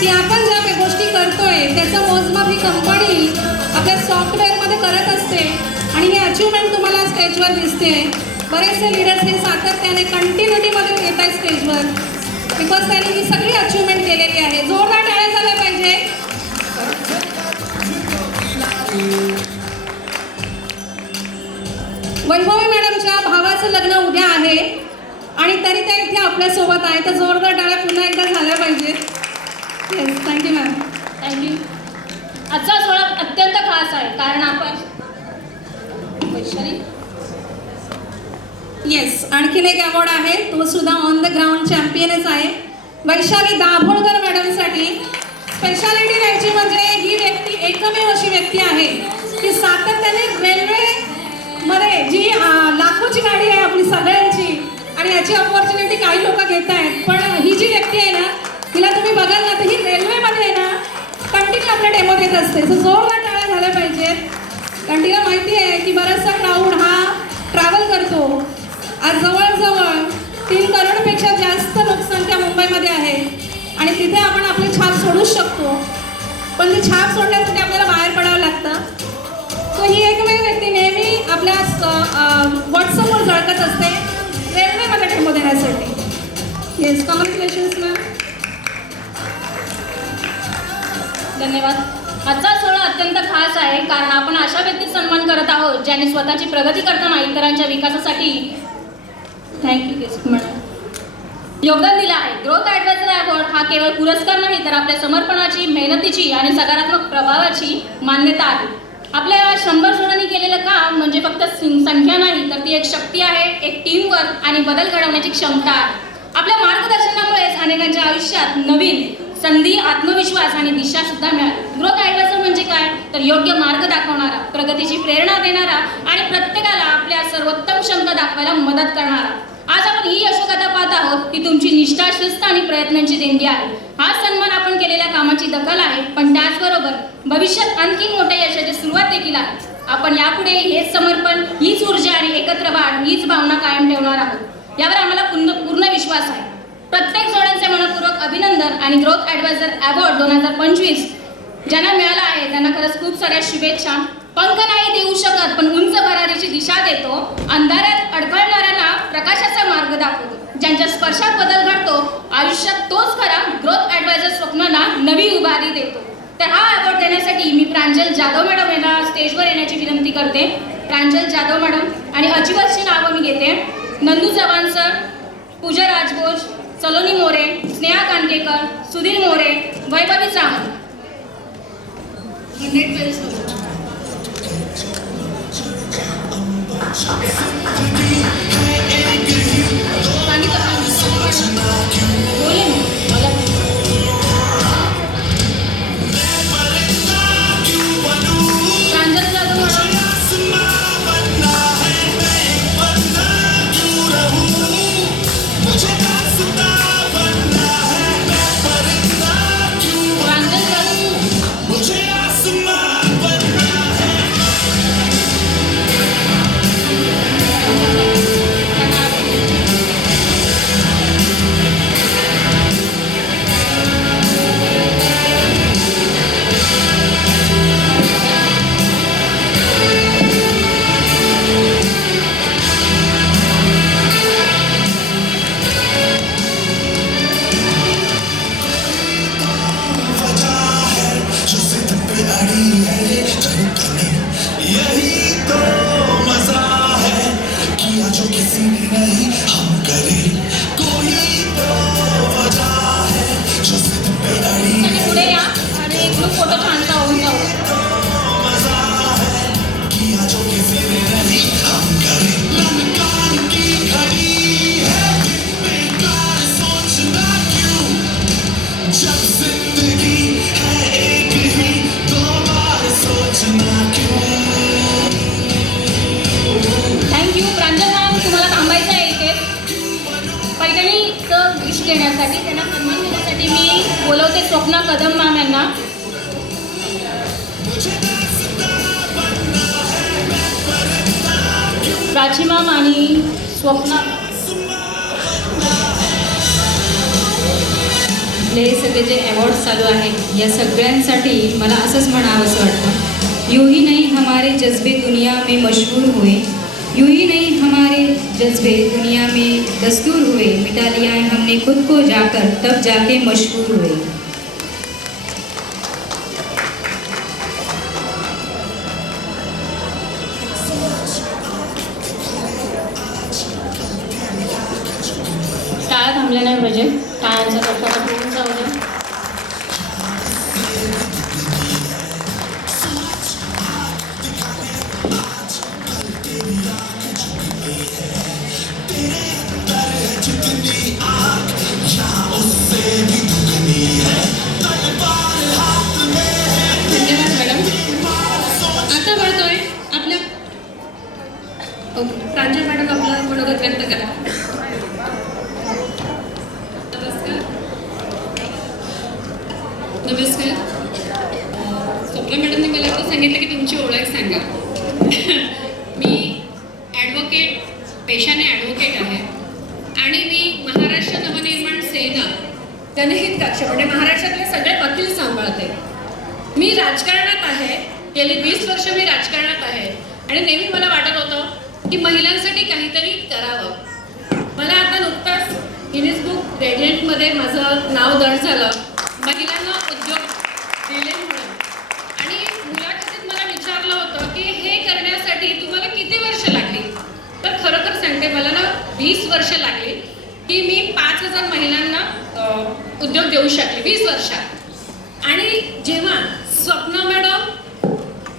की आपण ज्या गोष्टी करतोय त्याचं मोजमाप ही कंपनी आपल्या सॉफ्टवेअरमध्ये करत असते आणि ही अचिव्हमेंट तुम्हाला स्टेजवर दिसते. बरेचसे लीडर्स हे सातत्याने कंटिन्युटीमध्ये येत आहेत स्टेजवर बिकॉज त्यांनी ही सगळी अचिव्हमेंट केलेली आहे. जोरदार टाळ्या झाल्या पाहिजे. वैभवी मॅडमच्या भावाचं लग्न उद्या आहे आणि तरी त्या इथे आपल्यासोबत आहे, तर जोरदार टाळ्या पुन्हा एकदा झाल्या पाहिजे. Yes, thank you ma'am. थँक्यू. आजचा सोहळा अत्यंत खास आहे कारण आपण वैशाली येस, आणखीन एक अवॉर्ड आहे, तो सुद्धा ऑन द ग्राउंड चॅम्पियनच आहे. वैशाली दाभोळकर मॅडमसाठी स्पेशालिटी द्यायची म्हणजे ही व्यक्ती एकमेव अशी व्यक्ती आहे की सातत्याने रेल्वेमध्ये जी लाखोची गाडी आहे आपली सगळ्यांची आणि याची ऑपॉर्च्युनिटी काही लोक घेत आहेत, पण ही जी व्यक्ती आहे ना तिला तुम्ही बघाल ना तर ही रेल्वेमध्ये आहे ना कंटिन्यू आपला डेमो देत असते. सो जोरदार टाळ्या झाल्या पाहिजेत कारण तिला माहिती आहे की बराचसा क्राऊड हा ट्रॅव्हल करतो. आज जवळजवळ 3 करोडपेक्षा जास्त लोकसंख्या मुंबईमध्ये आहे आणि तिथे आपण आपली छाप सोडूच शकतो, पण ती छाप सोडण्यासाठी आपल्याला बाहेर पडावं लागतं. सो ही एकमेव व्यक्ती नेहमी आपल्या व्हॉट्सअपवर झळकत असते रेल्वेमध्ये डेमो देण्यासाठी. Yes, congratulations ma'am. धन्यवाद. आजचा सोहळा अत्यंत खास आहे कारण आपण अशा व्यक्तीचा सन्मान करत आहोत ज्यांनी स्वतःची प्रगती करताना इतरांच्या विकासासाठी थँक्यू मॅडम योगदान दिलं आहे. ग्रोथ ॲडवायझर अवॉर्ड हा केवळ पुरस्कार नाही तर आपल्या समर्पणाची, मेहनतीची आणि सकारात्मक प्रभावाची मान्यता आहे. आपल्या 100 जणांनी केलेलं काम म्हणजे फक्त संख्या नाही तर ती एक शक्ती आहे, एक टीमवर्क आणि बदल घडवण्याची क्षमता आहे. आपल्या मार्गदर्शनामुळेच अनेकांच्या आयुष्यात नवीन संधी, आत्मविश्वास आणि दिशा सुद्धा मिळाली. ग्रोथ ॲडवायझर म्हणजे काय तर योग्य मार्ग दाखवणारा, प्रगतीची प्रेरणा देणारा आणि प्रत्येकाला आपल्या सर्वोत्तम क्षमता दाखवायला मदत करणारा. आज आपण ही यशोगाथा पाहत आहोत ती तुमची निष्ठा, शिस्त आणि प्रयत्नांची देणगी आहे. हा सन्मान आपण केलेल्या कामाची दखल आहे, पण त्याचबरोबर भविष्यात आणखी मोठ्या यशाची सुरुवात देखील आहे. आपण यापुढे हेच समर्पण, हीच ऊर्जा आणि एकत्र वाढ हीच भावना कायम ठेवणार आहोत यावर आम्हाला पूर्ण विश्वास आहे. प्रत्येक जोड्यांचे मनपूर्वक अभिनंदन आणि ग्रोथ ॲडवायझर अवॉर्ड 2025 ज्यांना मिळाला आहे त्यांना खरंच खूप साऱ्या शुभेच्छा. पंख नाही देऊ शकत पण उंच भरारीची दिशा देतो, अंधारात अडखळणाऱ्यांना प्रकाशाचा मार्ग दाखवतो, ज्यांच्या स्पर्शात बदल घडतो आयुष्यात तोच खरा ग्रोथ ॲडवायझर स्वप्नांना नवी उभारी देतो. तर हा अवॉर्ड देण्यासाठी मी प्रांजल जाधव मॅडम यांना स्टेजवर येण्याची विनंती करते. प्रांजल जाधव मॅडम आणि अचिवरची नावं मी घेते. नंदू चव्हाण सर, पूजा राजभोज, सलोनी मोरे, स्नेहा कानकेकर, सुधीर मोरे, वैभवी सावंत. 100 bells award. बोले ना, मला प्रांजल जाधव मॅडम. प्रांजल जाधव. जो जिद पे अड़ी है धड़कने, यही तो मजा है, किया जो किसी ने नहीं हम करे, कोई तो वजह है, जो जिद पे अड़ी है पुढे या आणि एक ग्रुप फोटो छानसा होऊन जाऊ. मजा है, किया जो किसी ने नहीं हम करे, ललकार की घड़ी है, बेकार सोचना क्यों, जब जिंदगी है एक ही, दो बार सोचना क्यों. थँक्यू प्रांजल मॅम. तुम्हाला थांबायचं आहे इथे. पैठणीचं गिफ्ट देण्यासाठी, त्यांना सन्मान देण्यासाठी मी बोलवते स्वप्ना कदम मॅम यांना. प्राची मॅम आणि स्वप्ना. आपले सगळे जे अवॉर्ड्स चालू आहेत या सगळ्यांसाठी मला असंच म्हणावं असं वाटतं, यूं ही नहीं हमारे जज्बे दुनिया में मशहूर हुए, यूं ही नहीं हमारे जज्बे दुनिया में दस्तूर हुए, मिटा लिया है हमने खुद को जाकर तब जाके मशहूर हुए. टाळ्या थांबल्या नाही पाहिजे. टाळ्यांचा गडगडाट होऊन जाऊ द्या. जितनी आग यहाँ उससे भी दुगनी है, तलवार हाथ में है. धन्यवाद मॅडम. आता वळतोय आपल्या प्रांजल मॅडम आपला मनोगत व्यक्त करा. नमस्कार. स्वप्ना मॅडमने मला असं सांगितलं की तुमची ओळख सांगा. मी ॲडव्होकेट, पेशाने ॲडव्होकेट आहे आणि मी महाराष्ट्र नवनिर्माण सेना जनहित कक्ष म्हणजे महाराष्ट्रातले सगळे वकील सांभाळते. मी राजकारणात आहे. गेली 20 वर्ष मी राजकारणात आहे आणि नेहमी मला वाटत होतं की महिलांसाठी काहीतरी करावं. मला आता नुकताच गिनीज बुक रेडियंटमध्ये माझं नाव दर्ज झालं, महिलांना उद्योग दिले म्हणून. आणि मुलाखतीत मला विचारलं होतं की हे करण्यासाठी तुम्हाला किती वर्ष लागली, तर खरोखर सांगते मला ना 20 वर्ष लागली की मी 5000 महिलांना उद्योग देऊ शकले 20 वर्षात. आणि जेव्हा स्वप्ना मॅडम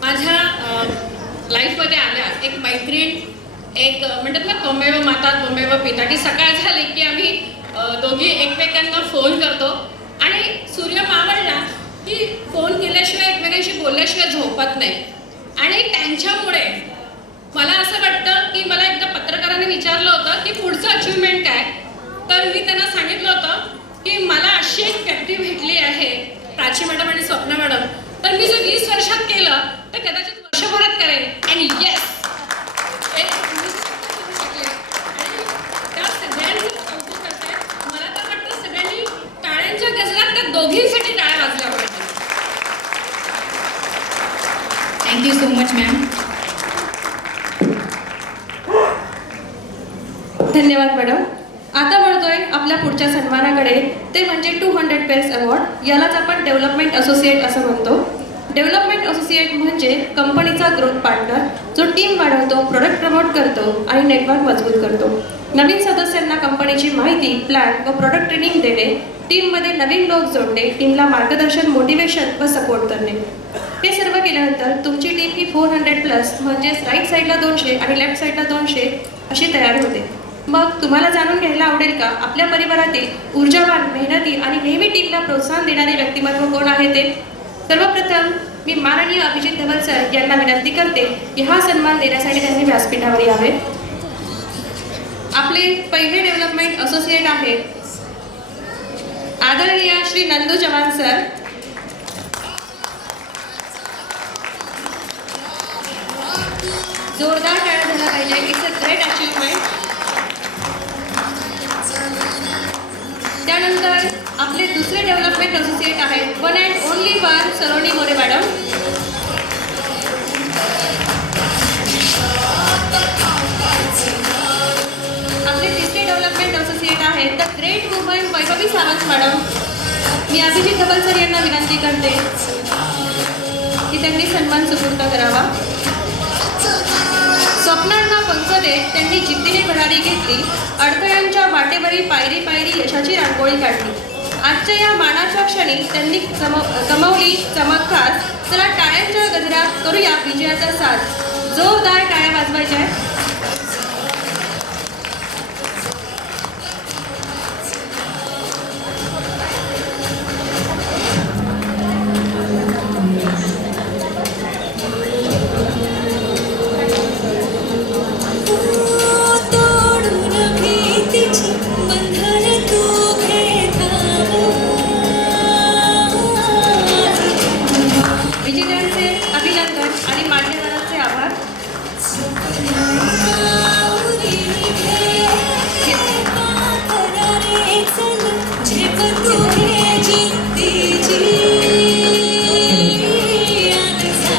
माझ्या लाईफमध्ये आल्या, एक मैत्रीण, एक म्हणतात ना त्वमेव माता त्वमेव पिता, की सकाळ झाली की आम्ही दोघी एकमेकांना फोन करतो आणि सूर्य मावळला की फोन केल्याशिवाय एकमेकांशी बोलल्याशिवाय झोपत नाही. आणि त्यांच्यामुळे मला असं वाटतं की मला एकदा पत्रकाराने विचारलं होतं की पुढचं अचिव्हमेंट काय, तर मी त्यांना सांगितलं होतं की मला अशी एक व्यक्ती भेटली आहे प्राची मॅडम आणि स्वप्ना मॅडम, तर मी जे 20 वर्षात केलं तर कदाचित वर्षभरात करेन. आणि येस, त्या सगळ्यांनी कौतुक करताय. मला तर वाटतं सगळ्यांनी टाळ्यांच्या गजरात त्या दोघींसाठी टाळ्या वाजल्या पाहिजे. Thank you so much ma'am. धन्यवाद मॅडम. आता वळतोय आपल्या पुढच्या सन्मानाकडे, ते म्हणजे 200 पेल्स अवॉर्ड. यालाच आपण डेव्हलपमेंट असोसिएट असं म्हणतो. डेव्हलपमेंट असोसिएट म्हणजे कंपनीचा ग्रोथ पार्टनर, जो टीम वाढवतो, प्रोडक्ट प्रमोट करतो आणि नेटवर्क मजबूत करतो. नवीन सदस्यांना कंपनीची माहिती, प्लॅन व प्रोडक्ट ट्रेनिंग देणे, टीममध्ये नवीन लोक जोडणे, टीमला मार्गदर्शन, मोटिवेशन व सपोर्ट करणे. हे सर्व केल्यानंतर तुमची टीम ही 400+ म्हणजेच राईट साईडला 200 आणि लेफ्ट साईडला 200 अशी तयार होते. मग तुम्हाला जाणून घ्यायला आवडेल का आपल्या परिवारातील ऊर्जावान, मेहनती आणि नेहमी टीमला प्रोत्साहन देणारे व्यक्तिमत्व कोण आहे ते? सर्वप्रथम मी माननीय अभिजित धवल सर यांना विनंती करते की हा सन्मान देण्यासाठी त्यांनी व्यासपीठावर यावे. आपले पहिले डेव्हलपमेंट असोसिएट आहेत आदरणीय श्री नंदू चव्हाण सर. जोरदार टाळ्या झाला पाहिजे. It's a great achievement. त्यानंतर आपले दुसरे डेव्हलपमेंट असोसिएट आहेत one and only one Saloni More madam. आपले तिसरे डेव्हलपमेंट असोसिएट आहेत the great woman Vaibhavi Sawant madam. मी अभिजित धवल सर यांना विनंती करते की त्यांनी सन्मान सुपूर्द करावा. स्वप्नांना पंख देत त्यांनी जिद्दीने भरारी घेतली. अडथळ्यांच्या वाटेवरील पायरी पायरी यशाची रांगोळी काढली. आजच्या या मानाच्या क्षणी त्यांनी कमवली चमत्कार. चला टाळ्यांच्या गजरात करूया विजयाचा साथ. जोरदार टाळ्या वाजवायच्या. विजेत्यांचे अभिनंदन आणि मान्यवरांचे आभार.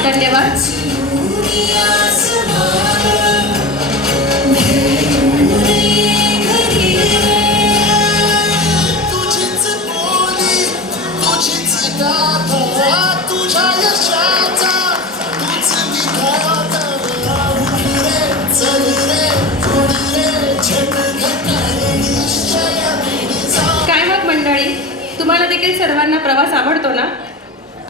धन्यवाद. काय मग मंडळी, तुम्हाला देखील सर्वांना प्रवास आवडतो ना?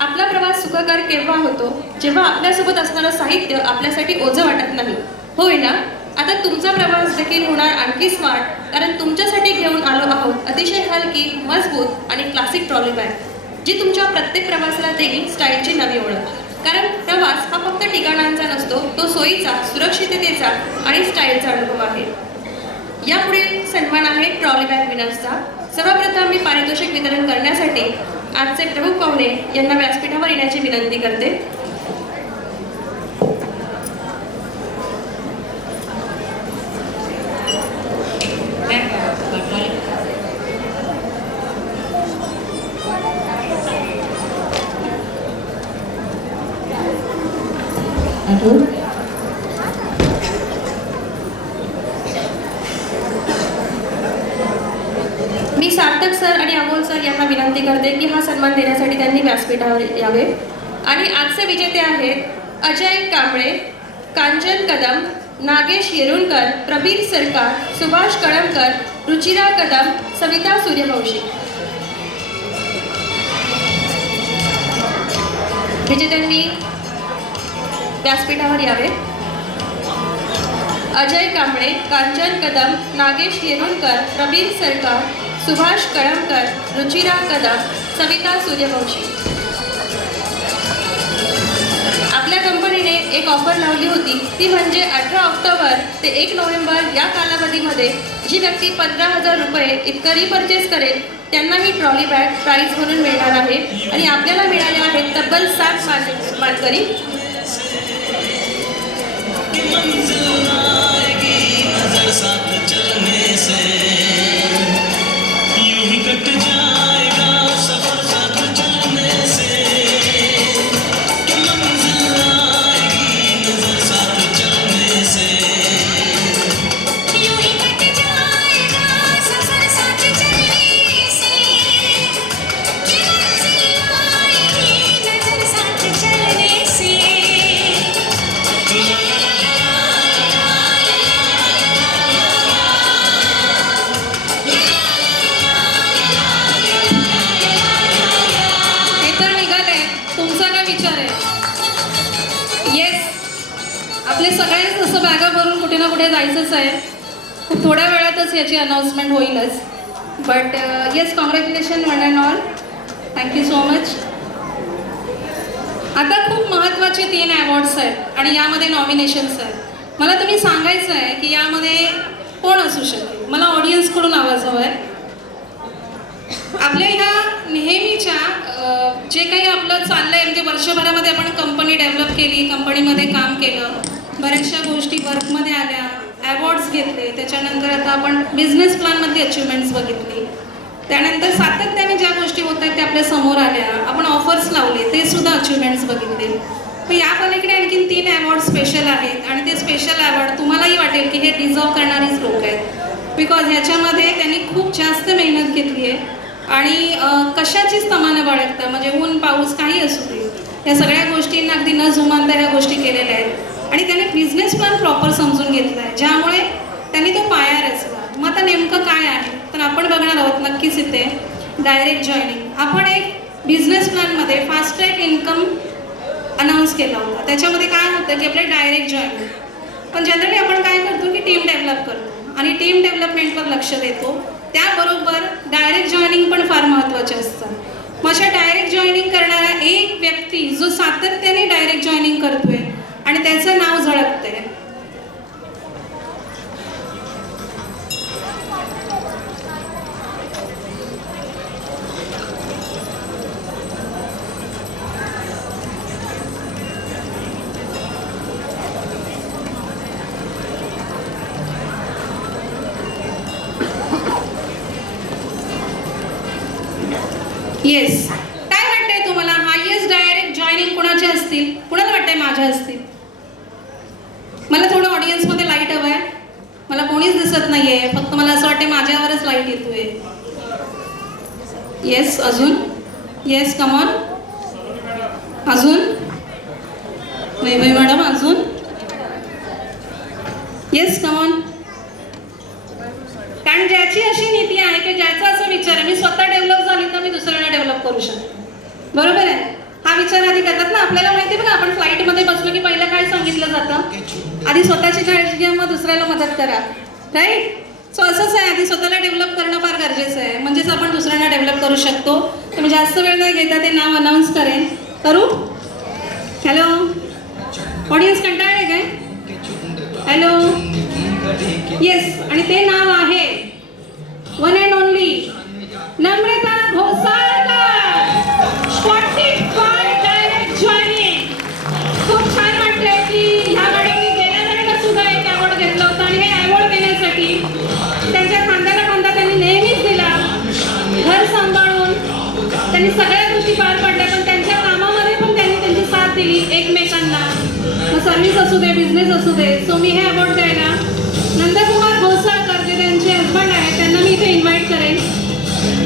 आपला प्रवास सुखकर केव्हा होतो? जेव्हा आपल्यासोबत असणारं साहित्य आपल्यासाठी ओझं वाटत नाही, होय ना? आता तुमचा प्रवास देखील होणार आणखी स्मार्ट, कारण तुमच्यासाठी घेऊन आलो आहोत अतिशय हलकी, मजबूत आणि क्लासिक ट्रॉली बॅग, जी तुमच्या प्रत्येक प्रवासाला देईल स्टाईलची नवी ओळख. कारण प्रवास हा फक्त ठिकाणांचा नसतो, तो सोयीचा, सुरक्षिततेचा आणि स्टाईलचा अनुभव आहे. यापुढील सन्मान आहे ट्रॉली बॅग विनर्सचा. सर्वप्रथम मी पारितोषिक वितरण करण्यासाठी आजचे प्रमुख पाहुणे यांना व्यासपीठावर येण्याची विनंती करते. मी सार्थक सर आणि अमोल सर यांना विनंती करते की हा सन्मान देण्यासाठी त्यांनी व्यासपीठावर यावे. आणि आजचे विजेते आहेत अजय कांबळे, कांचन कदम, नागेश येरुळकर, प्रबीर सरकार, सुभाष कळमकर, रुचिरा कदम, सविता सूर्यवंशी. विजेत्यांनी व्यासपीठावर यावे. अजय कांबळे, कांचन कदम, नागेश येरुळकर, प्रबीर सरकार, सुभाष कळमकर, रुचिरा कदम, सविता सूर्यवंशी. आपल्या कंपनीने एक ऑफर लावली होती, ती म्हणजे 18 ऑक्टोबर ते 1 नोव्हेंबर या कालावधीमध्ये जी व्यक्ती 15,000 रुपये इतकं रिपर्चेस करेल त्यांना ही ट्रॉली बॅग प्राईज म्हणून मिळणार आहे. आणि आपल्याला मिळाले आहेत तब्बल 7 मानकरी. लवकरच आहे. खूप थोड्या वेळातच याची अनाऊन्समेंट होईलच. But yes, congratulation one and all. Thank you so much. आता खूप महत्त्वाचे 3 अवॉर्ड्स आहेत आणि यामध्ये नॉमिनेशन्स आहेत. मला तुम्ही सांगायचं आहे की यामध्ये कोण असू शकेल. मला ऑडियन्सकडून आवाज हवा आहे. आपल्या ह्या नेहमीच्या जे काही आपलं चाललं आहे, म्हणजे वर्षभरामध्ये आपण कंपनी डेव्हलप केली, कंपनीमध्ये काम केलं, बऱ्याचशा गोष्टी वर्कमध्ये आल्या, अवॉर्ड्स घेतले, त्याच्यानंतर आता आपण बिझनेस प्लॅनमधली अचिव्हमेंट्स बघितली, त्यानंतर सातत्याने ज्या गोष्टी होत आहेत त्या आपल्या समोर आल्या, आपण ऑफर्स लावले, ते सुद्धा अचिव्हमेंट्स बघितले. तर या पलीकडे आणखीन 3 अवॉर्ड स्पेशल आहेत आणि ते स्पेशल अवॉर्ड तुम्हालाही वाटेल की हे डिझर्व करणारीच लोक आहेत. बिकॉज ह्याच्यामध्ये त्यांनी खूप जास्त मेहनत घेतली आहे आणि कशाचीच तमानं बाळगता, म्हणजे ऊन पाऊस काही असू दे, या सगळ्या गोष्टींना अगदी न जुमानता ह्या गोष्टी केलेल्या आहेत आणि त्याने बिझनेस प्लॅन प्रॉपर समजून घेतला आहे, ज्यामुळे त्यांनी तो पाया रचला. मग आता नेमकं काय आहे तर आपण बघणार आहोत नक्कीच इथे डायरेक्ट जॉईनिंग. आपण एक बिझनेस प्लॅनमध्ये फास्ट ट्रॅक इन्कम अनाऊन्स केला होता. त्याच्यामध्ये काय होतं की आपलं डायरेक्ट जॉईनिंग, पण जनरली आपण काय करतो की टीम डेव्हलप करतो आणि टीम डेव्हलपमेंटवर लक्ष देतो. त्याबरोबर डायरेक्ट जॉईनिंग पण फार महत्त्वाचे असतं. मग अशा डायरेक्ट जॉईनिंग करणारा एक व्यक्ती जो सातत्याने डायरेक्ट जॉईनिंग करतोय आणि त्याचं नाव झळकतंय. येस, काय वाटतंय तुम्हाला हायेस्ट डायरेक्ट जॉईनिंग कुणाचे असतील? कुणाला वाटतंय माझ्या असतील? मला थोडं ऑडियन्समध्ये लाईट हवं आहे. मला कोणीच दिसत नाहीये, फक्त मला असं वाटतं माझ्यावरच लाईट येतोय. येस, अजून? Yes, come on. अजून? वैभवी मॅडम, अजून? Yes, come on. कारण ज्याची अशी नीती आहे की ज्याचा असा विचार आहे मी स्वतः डेव्हलप झाली तर मी दुसऱ्याला डेव्हलप करू शकते, बरोबर आहे, हा विचार आधी करतात ना. आपल्याला माहिती आहे बघा, आपण फ्लाईटमध्ये बसलो की पहिलं काय सांगितलं जातं? आधी स्वतःची काळजी घ्या, मग दुसऱ्याला मदत करा, राईट? सो असंच आहे, आधी स्वतःला डेव्हलप करणं फार गरजेचं आहे, म्हणजेच आपण दुसऱ्यांना डेव्हलप करू शकतो. तर मी जास्त वेळ नाही घेता ते नाव अनाऊन्स करेन. करू? हॅलो, ऑडियन्स कंटाळले काय? हॅलो, येस, आणि ते नाव आहे one and only Namrata Ghosalkar. 45 direct joining. खूप छान वाटलंय की ह्या मॅडमनी गेल्या वेळेला सुद्धा एक अवॉर्ड घेतलं होतं आणि हे अवॉर्ड देण्यासाठी त्यांच्या खांद्याला खांदा त्यांनी नेहमीच दिला. घर सांभाळून त्यांनी सगळ्या गोष्टी पार पाडल्या, पण त्यांच्या कामामध्ये पण त्यांनी त्यांची साथ दिली एकमेकांना. मग सर्व्हिस असू दे, बिझनेस असू दे. सो मी हे अवॉर्ड द्यायला नंदकुमार घोसाळकर जे त्यांचे हजबंड आहेत त्यांना मी इथे इन्व्हाइट करेन.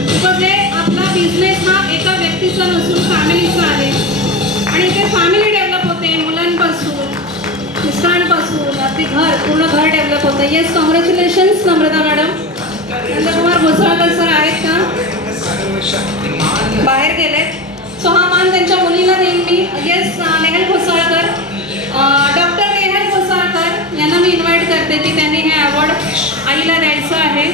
बिकॉज हे आपला बिझनेस हा एका व्यक्तीचा नसून फॅमिलीचा आहे आणि इथे फॅमिली डेव्हलप होते, मुलांपासून, मिस्टरांपासून अगदी घर, पूर्ण घर डेव्हलप होतं. येस, कॉंग्रॅच्युलेशन्स नम्रता मॅडम. नंदकुमार घोसाळकर सर आहेत का? बाहेर गेलेत. सो हा मान त्यांच्या मुलीला देईन मी. येस, नेहल घोसाळकर, डॉक्टर नेहल घोसाळकर यांना मी इन्व्हाइट करते की त्यांनी हे अवॉर्ड आईला द्यायचं आहे.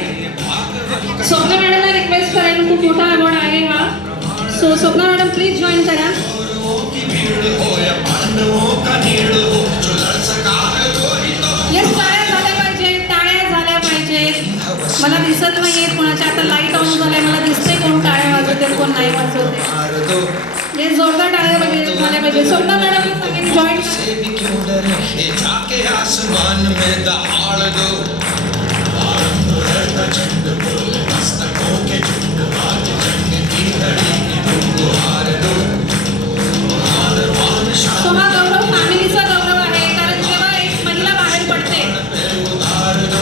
स्वप्ना मॅडमला रिक्वेस्ट करेन, खूप मोठा अवॉर्ड आहे हा. So Swapna madam please join करा. येस, टाळ्या झाल्या पाहिजे, टाळ्या झाल्या पाहिजेत. मला दिसत नाहीये कुणाच्या, आता लाईट ऑन झालाय, मला दिसते कोण टाळ्या वाजवते कोण नाही वाजवते. येस, जोरदार टाळ्या झाल्या पाहिजे. Swapna madam join. सो हा गौरव फॅमिलीचा गौरव आहे, कारण जेव्हा एक महिला बाहेर पडते,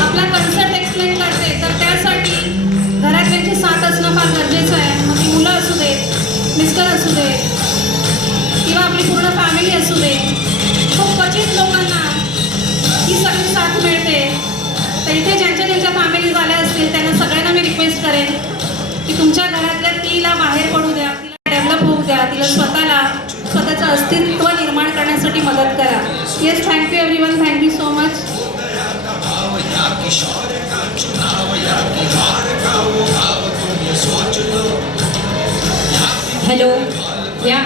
आपला कन्सेप्ट एक्सप्लेन करते, तर त्यासाठी घरातल्यांची साथ असणं फार गरजेचं आहे. मग ती मुलं असू दे, मिस्टर असू दे किंवा आपली पूर्ण फॅमिली असू दे. खूप क्वचित लोकांना ही सगळी साथ मिळते. तर इथे ज्यांच्या ज्यांच्या फॅमिली झाल्या असतील त्यांना सगळ्यांना मी रिक्वेस्ट करेन की तुमच्या घरातल्या तिला बाहेर पडू द्या, तिला डेव्हलप होऊ द्या, तिला स्वतःचं अस्तित्व निर्माण करण्यासाठी मदत करा. Yes, thank you everyone, thank you so much. या किशोर का चुनाव या कि हार का वो भाव तुम ये सोच लो। हॅलो, या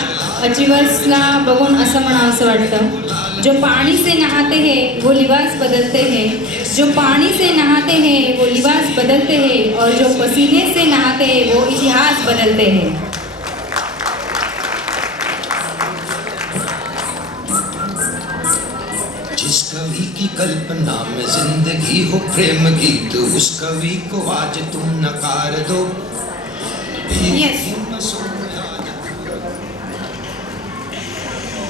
अचीवर्सला बघून असं म्हणावं असं वाटतं, जो पानी से नहाते हैं वो लिबास बदलते हैं, जो पानी से नहाते हैं वो लिबास बदलते हैं, और जो पसीने से नहाते हैं वो इतिहास बदलते हैं। जिस कवि की कल्पना में जिंदगी हो प्रेम गीत, उस कवि को आज तुम नकार दो। Yes.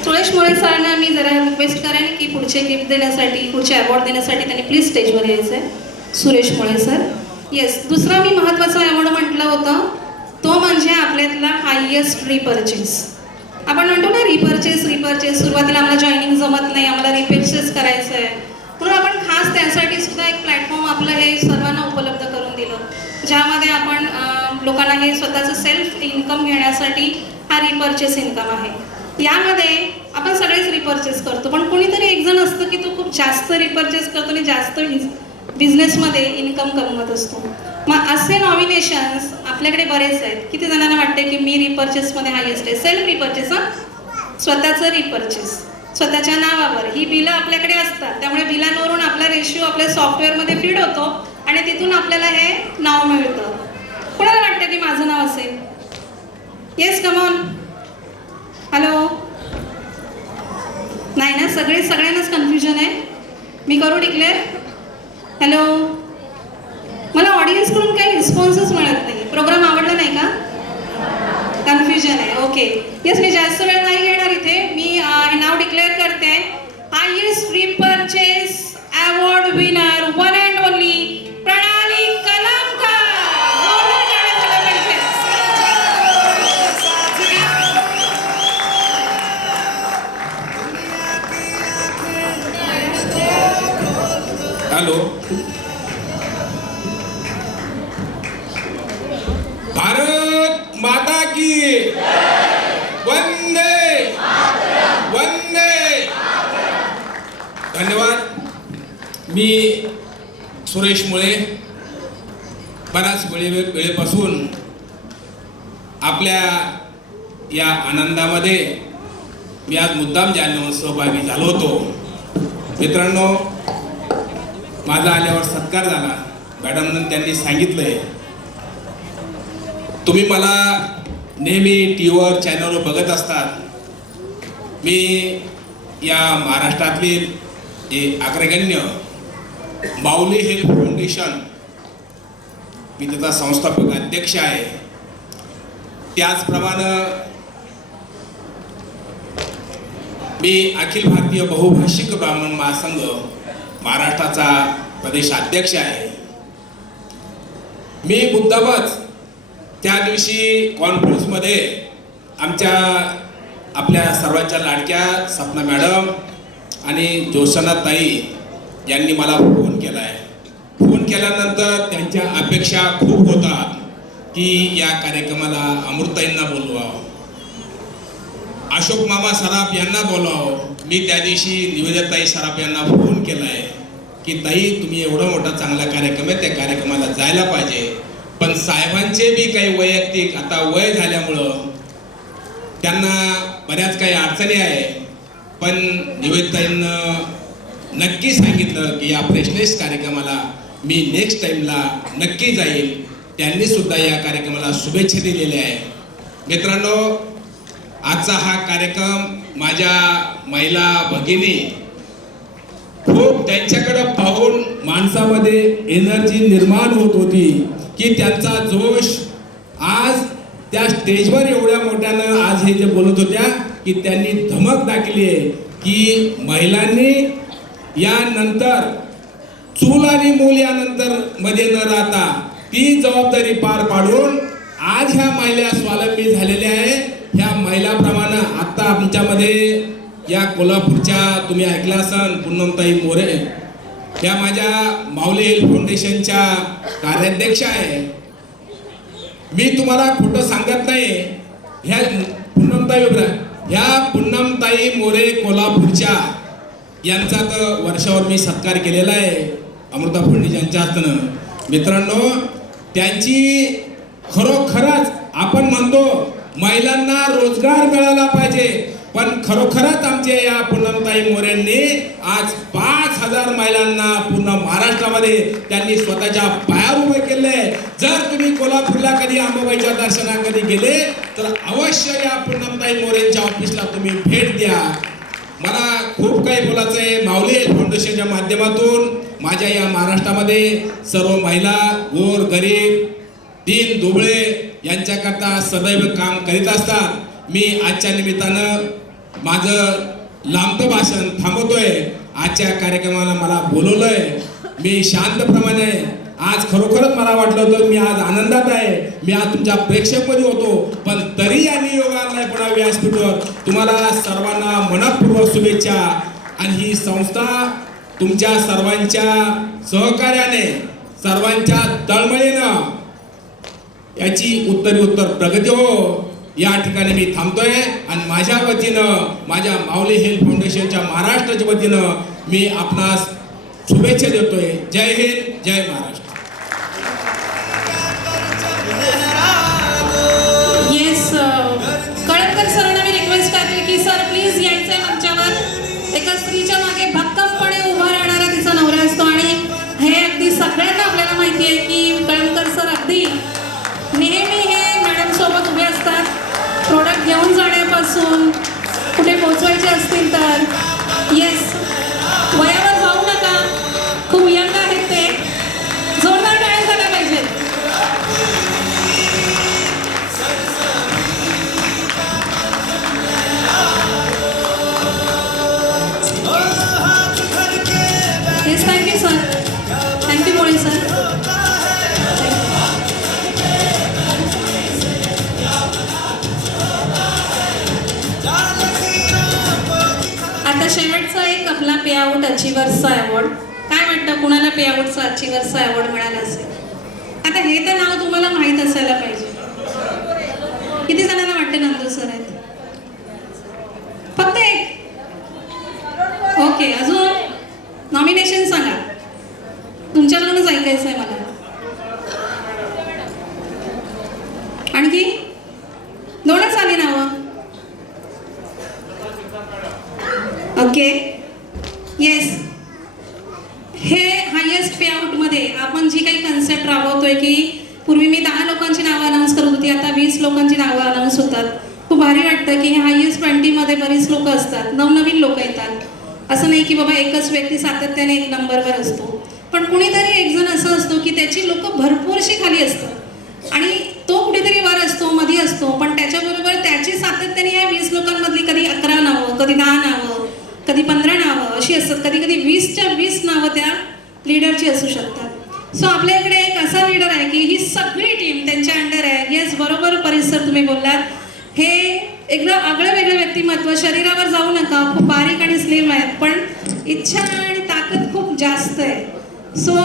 सुरेश मोरे सरांना मी जरा रिक्वेस्ट करेन की पुढचे गिफ्ट देण्यासाठी, पुढचे अवॉर्ड देण्यासाठी त्यांनी प्लीज स्टेजवर यायचं आहे. सुरेश मोरे सर. येस, दुसरा मी महत्त्वाचा अवॉर्ड म्हटलं होतं तो म्हणजे आपल्यातला हायेस्ट रिपर्चेस. आपण म्हणतो ना रिपर्चेस, सुरुवातीला आम्हाला जॉईनिंग जमत नाही, आम्हाला रिपर्चेस करायचं आहे, म्हणून आपण खास त्यासाठी सुद्धा एक प्लॅटफॉर्म आपलं हे सर्वांना उपलब्ध करून दिलं, ज्यामध्ये आपण लोकांना हे स्वतःचं सेल्फ इन्कम घेण्यासाठी हा रिपर्चेस इन्कम आहे. यामध्ये आपण सगळेच रिपर्चेस करतो, पण कोणीतरी एक जण असतं की तो खूप जास्त रिपर्चेस करतो आणि जास्त बिझनेसमध्ये इन्कम कमवत असतो. मग असे नॉमिनेशन्स आपल्याकडे बरेच आहेत. किती जणांना वाटते की मी रिपर्चेसमध्ये हायेस्ट आहे? सेल्फ रिपर्चेस, स्वतःचं रिपर्चेस स्वतःच्या नावावर. ही बिलं आपल्याकडे असतात, त्यामुळे बिलांवरून आपला रेशिओ आपल्या सॉफ्टवेअरमध्ये फीड होतो आणि तिथून आपल्याला हे नाव मिळतं. कोणाला वाटतं की माझं नाव असेल? Yes, come on. हॅलो, नाही ना, सगळ्यांनाच कन्फ्युजन आहे. मी करू डिक्लेअर? हॅलो, मला ऑडियन्सकडून काही रिस्पॉन्सच मिळत नाही. प्रोग्राम आवडला नाही का? कन्फ्युजन आहे. ओके, येस, मी जास्त वेळ नाही घेणार इथे. मी नाव डिक्लेअर करते. Highest repurchase award winner, one and only प्रणाली कलामकर. हॅलो, भारत माता की वंदे वंदे. धन्यवाद. मी सुरेश मुळे बराच वेळेपासून आपल्या या आनंदामध्ये मी आज मुद्दाम जाणून सहभागी झालो होतो. मित्रांनो, माझा आल्यावर सत्कार झाला. मॅडमनं त्यांनी सांगितलंय, तुम्ही मला नेहमी टी व्हीवर चॅनलवर बघत असतात. मी या महाराष्ट्रातले अग्रगण्य माऊली हेल्थ फाउंडेशन, मी त्याचा संस्थापक अध्यक्ष आहे. त्याचप्रमाणे मी अखिल भारतीय बहुभाषिक ब्राह्मण महासंघ महाराष्ट्राचा प्रदेशाध्यक्ष आहे. मी मुद्दामच त्या दिवशी कॉन्फरन्समध्ये आपल्या सर्वांच्या लाडक्या सपना मॅडम आणि ज्योत्सना ताई यांनी मला फोन केला आहे. फोन केल्यानंतर त्यांच्या अपेक्षा खूप होतात की या कार्यक्रमाला अमृताईंना बोलवावं, अशोक मामा सराफ यांना बोलवावं. मी त्या दिवशी निवेदिताई सराफ यांना फोन केला आहे की ताई, तुम्ही एवढा मोठा चांगला कार्यक्रम आहे, त्या कार्यक्रमाला जायला पाहिजे, पण साहेबांचे बी काही वैयक्तिक आता वय झाल्यामुळं त्यांना बऱ्याच काही अडचणी आहे. पण निवेदिताईंनं नक्की सांगितलं की या फ्रेशनेस कार्यक्रमाला मी नेक्स्ट टाईमला नक्की जाईल. त्यांनी सुद्धा या कार्यक्रमाला शुभेच्छा दिलेल्या आहे. मित्रांनो, आजचा हा कार्यक्रम माझ्या महिला भगिनी खूप त्यांच्याकडे पाहून माणसामध्ये एनर्जी निर्माण होत होती की त्यांचा जोश आज त्या स्टेजवर एवढ्या मोठ्यानं आज हे जे बोलत होत्या की त्यांनी धमक दाखवली आहे की महिलांनी यानंतर चूल आणि मूल यानंतर मध्ये न राहता ती जबाबदारी पार पाडून आज ह्या महिला स्वावलंबी झालेल्या आहे. ह्या महिलाप्रमाणे आता आमच्यामध्ये या कोल्हापूरच्या तुम्ही ऐकला असाल पूनमताई मोरे, या माझ्या माऊली हेल्थ फाउंडेशनच्या कार्याध्यक्ष आहे. मी तुम्हाला खोटं सांगत नाही. ह्या पूनमताई मोरे कोल्हापूरच्या यांचा तर वर्षावर मी सत्कार केलेला आहे. अमृता फडणीस यांच्या हस्ते. मित्रांनो, त्यांची खरोखरच आपण म्हणतो महिलांना रोजगार मिळाला पाहिजे, पण खरोखरच आमच्या या पूनमताई मोरेंनी आज 5,000 महिलांना पूर्ण महाराष्ट्रामध्ये त्यांनी स्वतःच्या पायावर उभे केले. जर तुम्ही कोल्हापूरला कधी अंबाबाईच्या दर्शनाला कधी गेले तर अवश्य या पूनमताई मोरेंच्या ऑफिसला तुम्ही भेट द्या. मला खूप काही बोलायचं आहे. माऊली हेल्थ फाउंडेशनच्या माध्यमातून माझ्या या महाराष्ट्रामध्ये सर्व महिला, गोर गरीब, दीन दुबळे यांच्याकरता सदैव काम करीत असतात. मी आजच्या निमित्तानं माझं लांबतं भाषण थांबवतोय. आजच्या कार्यक्रमाला मला बोलवलंय. मी शांतप्रमाणे आज खरोखरच मला वाटलं होतं मी आज आनंदात आहे. मी आज तुमच्या प्रेक्षकमध्ये होतो, पण तरी यांनी योगाला पुन्हा व्यासपीठावर तुम्हाला सर्वांना मनपूर्वक शुभेच्छा. आणि ही संस्था तुमच्या सर्वांच्या सहकार्याने, सर्वांच्या तळमळीनं याची उत्तर प्रगती हो. या ठिकाणी मी थांबतोय आणि माझ्या वतीनं, माझ्या माऊली हेल्थ फाउंडेशनच्या महाराष्ट्राच्या वतीनं मी आपणास शुभेच्छा देतोय. जय हिंद, जय महाराष्ट्र. येस, कळमकर सरांना मी रिक्वेस्ट करते की सर प्लीज यायचंय मंचावर. एका स्त्रीच्या मागे भक्कमपणे उभा राहणारा तिचा नवरा असतो आणि हे अगदी सगळ्यांना आपल्याला माहिती आहे की कळमकर सर अगदी नेहमी हे मॅडम सोबत उभे असतात. प्रोडक्ट घेऊन जाण्यापासून कुठे पोचवायचे असतील तर. येस, वयावर जाऊ नका, खूप यंग आहेत ते. जोरदार टाळ्या झाल्या पाहिजेत. Yes, thank you sir. Thank you Mole sir. आता शेवटचा एक आपला पे आउट अचिव्हर्सचा अवॉर्ड. काय वाटतं कुणाला पे आउटचा अचिव्हर्सचा अवॉर्ड मिळाला असेल? आता हे तर नाव तुम्हाला माहीत असायला पाहिजे. किती जणांना वाटते नंदू सर आहेत? फक्त एक. ओके, अजून नॉमिनेशन सांगा. तुमच्याकडूनच ऐकायचं आहे मला. आणखी 2च आली नावं. Okay, yes. हे हायेस्ट पे आउटमध्ये आपण जी काही कन्सेप्ट राबवतोय की पूर्वी मी 10 लोकांची नावं अनाऊन्स करत होती, आता 20 लोकांची नावं अनाऊन्स होतात. खूप भारी वाटतं की हे हायेस्ट 20मध्ये बरीच लोक असतात, नवनवीन लोक येतात. असं नाही की बाबा एकच व्यक्ती सातत्याने एक नंबरवर असतो, पण कुणीतरी एक जण असं असतो की त्याची लोक भरपूरशी खाली असतात आणि तो कुठेतरी वर असतो, मध्ये असतो, पण त्याच्याबरोबर त्याची सातत्याने या 20 लोकांमधली कधी 11 नावं, कधी 10 नावं, कधी 15 नावं अशी असतात. कधी कधी 20च्या 20 नावं त्या लीडरची असू शकतात. सो आपल्या इकडे एक असा लीडर आहे की ही सगळी टीम त्यांच्या अंडर आहे. येस, बरोबर परिसर तुम्ही बोललात. हे एकदम आगळं वेगळं व्यक्तिमत्व. शरीरावर जाऊ नका, खूप बारीक आणि स्लिम आहेत, पण इच्छा आणि ताकद खूप जास्त आहे. So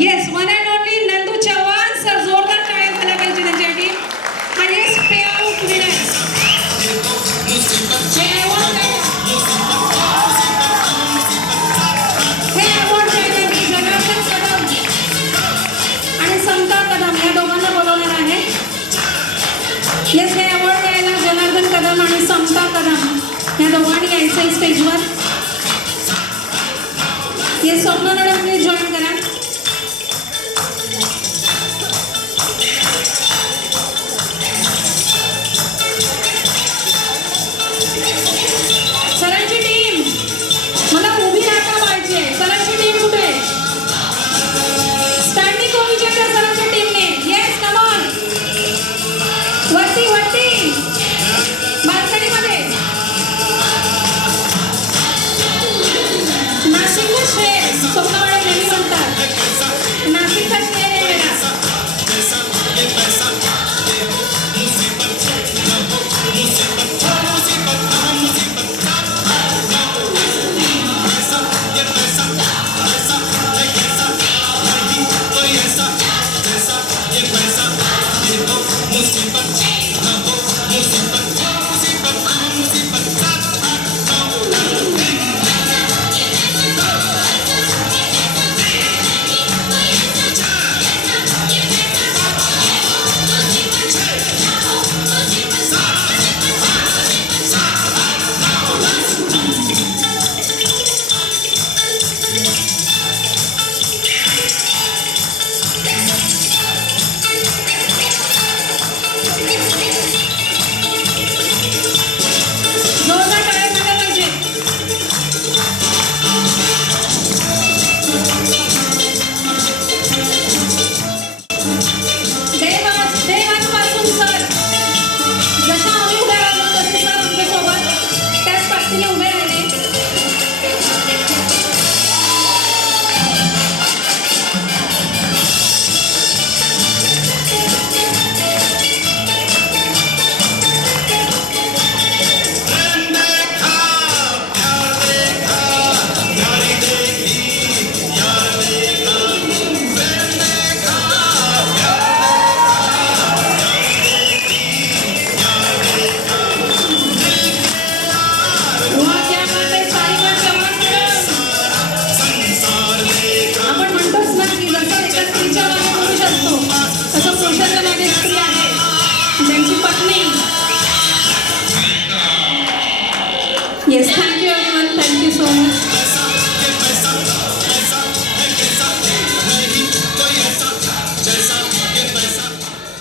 yes, one and only Nandu Chavan sir. जोरदार टाळ्या झाल्या पाहिजे त्यांच्यासाठी. हायेस्ट पे आउट विनर. हे अवॉर्ड देण्यासाठी जनार्दन कदम आणि समता कदम या दोघांना बोलवणार आहे. येस, हे अवॉर्ड द्यायला जनार्दन कदम आणि समता कदम या दोघांनी यायचं आहे स्टेजवर. Yes, Swapna madam please join करा. सरांची टीम मला उभी राहता पाहिजे. सरांची टीम कुठे? स्टँडिंग ओव्हेशन द्या सरांच्या टीमने. Yes, come on. वरती वरती बाल्कनीमध्ये. नाशिकला शेर स्वप्ना मॅडम नेहमी म्हणतात. नाशिकचा शेर आहे मेरा.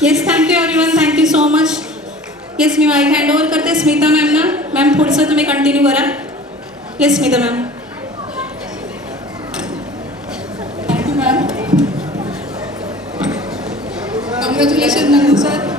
Yes thank you everyone, thank you so much. Yes मी माईक हँड ओव्हर करते स्मिता मॅमना. मॅम पुढचं तुम्ही कंटिन्यू करा. Yes Smita ma'am. Thank you ma'am. Congratulation Nandu sir.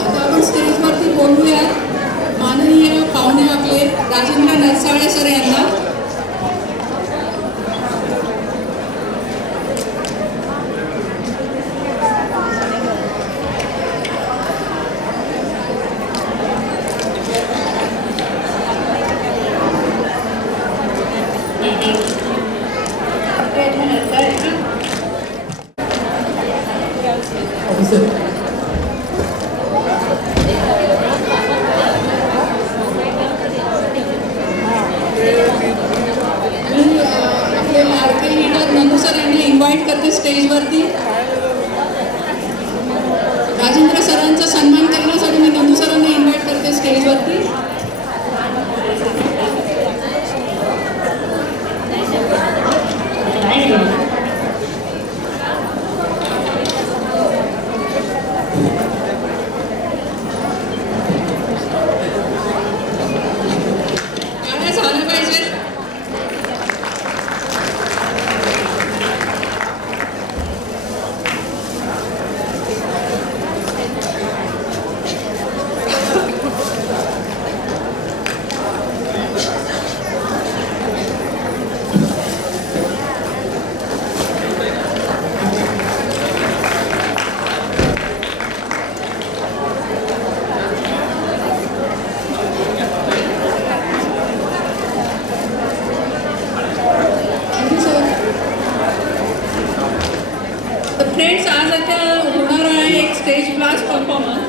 आता आपण स्टेजवरती बोलूयात माननीय पाहुणे आपले राजेंद्र नरसाळे सर यांना. आपले लाडके लीडर नंदू सर यांना इन्व्हाइट करते स्टेजवरती. राजेंद्र सरांचा सन्मान करण्यासाठी मी नंदू सरांना इन्व्हाइट करते स्टेजवरती. गाणं झालं पाहिजे. Thank you sir. तर फ्रेंड्स आज आता होणार आहे एक स्टेज ब्लास्ट परफॉर्मन्स.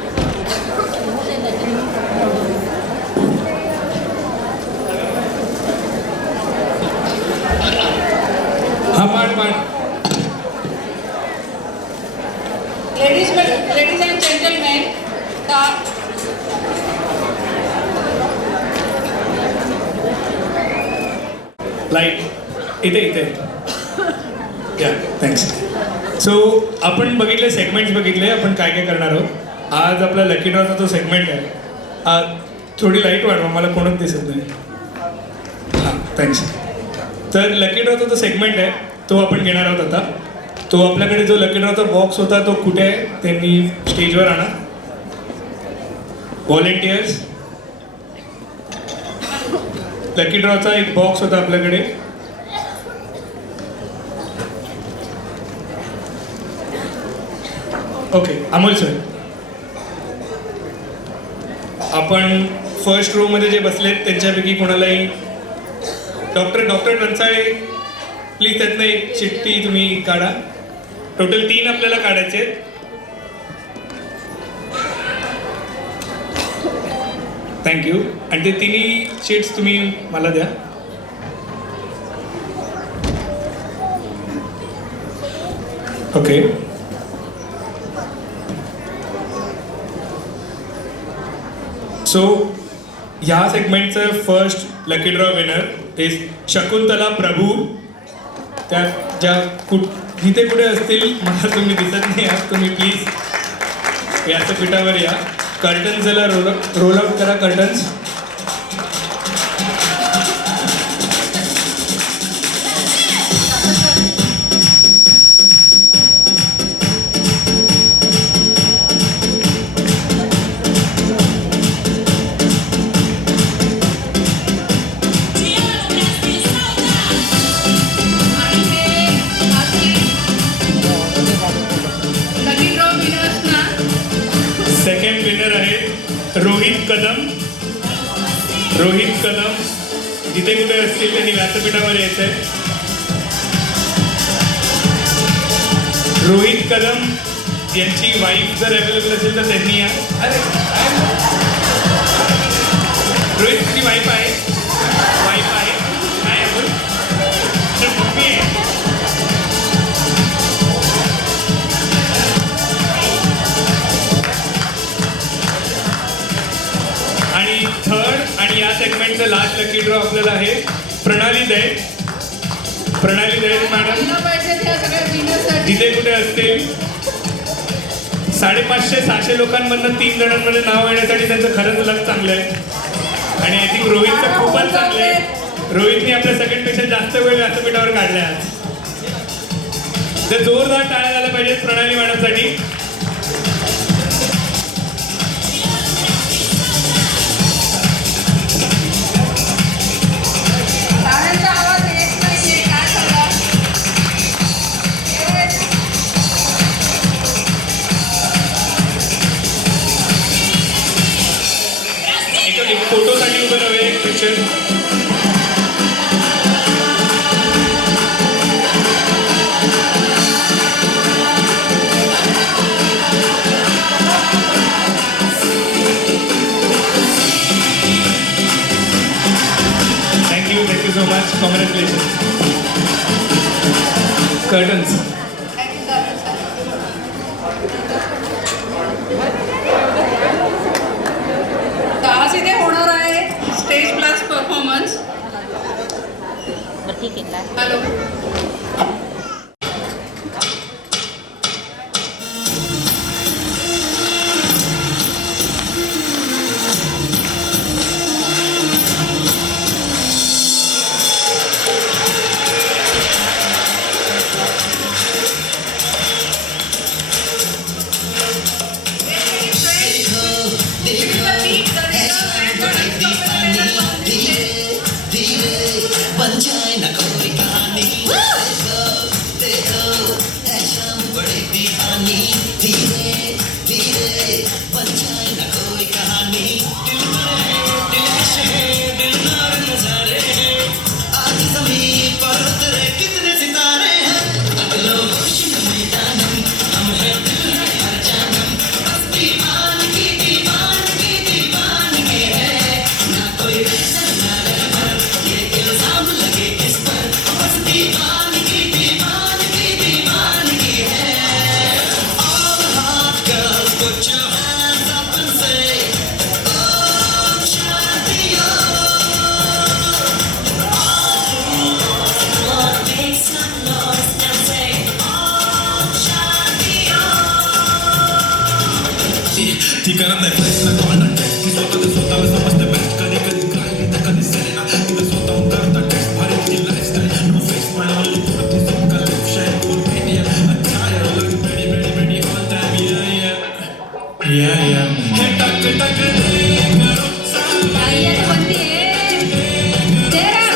हा पाठ लेडीज अँड जेंटलमॅन, लाईट इथे या थँक्स. सो आपण बघितले सेगमेंट्स बघितले आपण काय काय करणार आहोत. आज आपला लकी ड्रॉचा जो सेगमेंट आहे, थोडी लाईट वाढवा मला कोणच दिसत नाही. हां थँक्स. तर लकी ड्रॉचा जो सेगमेंट आहे तो आपण घेणार आहोत आता. तो आपल्याकडे जो लकी ड्रॉचा बॉक्स होता तो कुठे आहे त्यांनी स्टेजवर आणा. व्हॉलेंटियर्स, लकी ड्रॉचा एक बॉक्स होता आपल्याकडे. ओके अमोल सर, आपण फर्स्ट रो मध्ये जे बसलेत त्यांच्यापैकी कोणालाही डॉक्टर रंसाळे प्लीज त्यातनं एक चिठ्ठी तुम्ही काढा. टोटल 3 आपल्याला काढायचे आहेत. थँक्यू. आणि ते तिन्ही शीट्स तुम्ही मला द्या. ओके सो ह्या सेगमेंटचं first lucky draw winner is Shakuntala Prabhu. त्या ज्या जिथे कुठे असतील मला तुम्ही दिसत नाही आहात, तुम्ही प्लीज व्यासपीठावर या. कर्टन्स जरा रोल आउट करा कर्टन्स. सेकंड विनर आहे रोहित कदम. जिथे कुठे असतील त्यांनी व्यासपीठावर यायचं आहे. रोहित कदम यांची वाईफ जर अवेलेबल असेल तर त्यांनी या. अरे आणि या सेगमेंटचं लास्ट लकी ड्रॉ आपल्याला आहे प्रणाली दैत. प्रणाली दैत मॅडम तिथे कुठे असतील? 550-600 लोकांमधनं 3 जणांमध्ये नाव येण्यासाठी त्यांचं खरंच लक चांगलं आहे आणि आय थिंक रोहितचं खूपच चांगलं आहे. रोहितने आपल्या सगळ्यांपेक्षा जास्त वेळ व्यासपीठावर काढलाय आज. तर जोरदार टाळ्या झाल्या पाहिजेत प्रणाली मॅडमसाठी. एक फोटोसाठी उभं राहूया एक picture. Thank you so much. Congratulations. Curtains. आज इथे होणार आहे स्टेज प्लस परफॉर्मन्स. हॅलो. ती करत नाही प्रश्न कॉन्टॅक्ट ती स्वतःला समजते बॅक कधी कधी काय तर कधी सेना तिला स्वतःहून करता टेस्ट भारी तिची लाईफस्टाईल नो फेस माय ओनली ती सबका लिप शाइन फुल मीडिया अच्छा लग बेडी ऑल टाइम या हे टक टक करो आई बनती है तेरा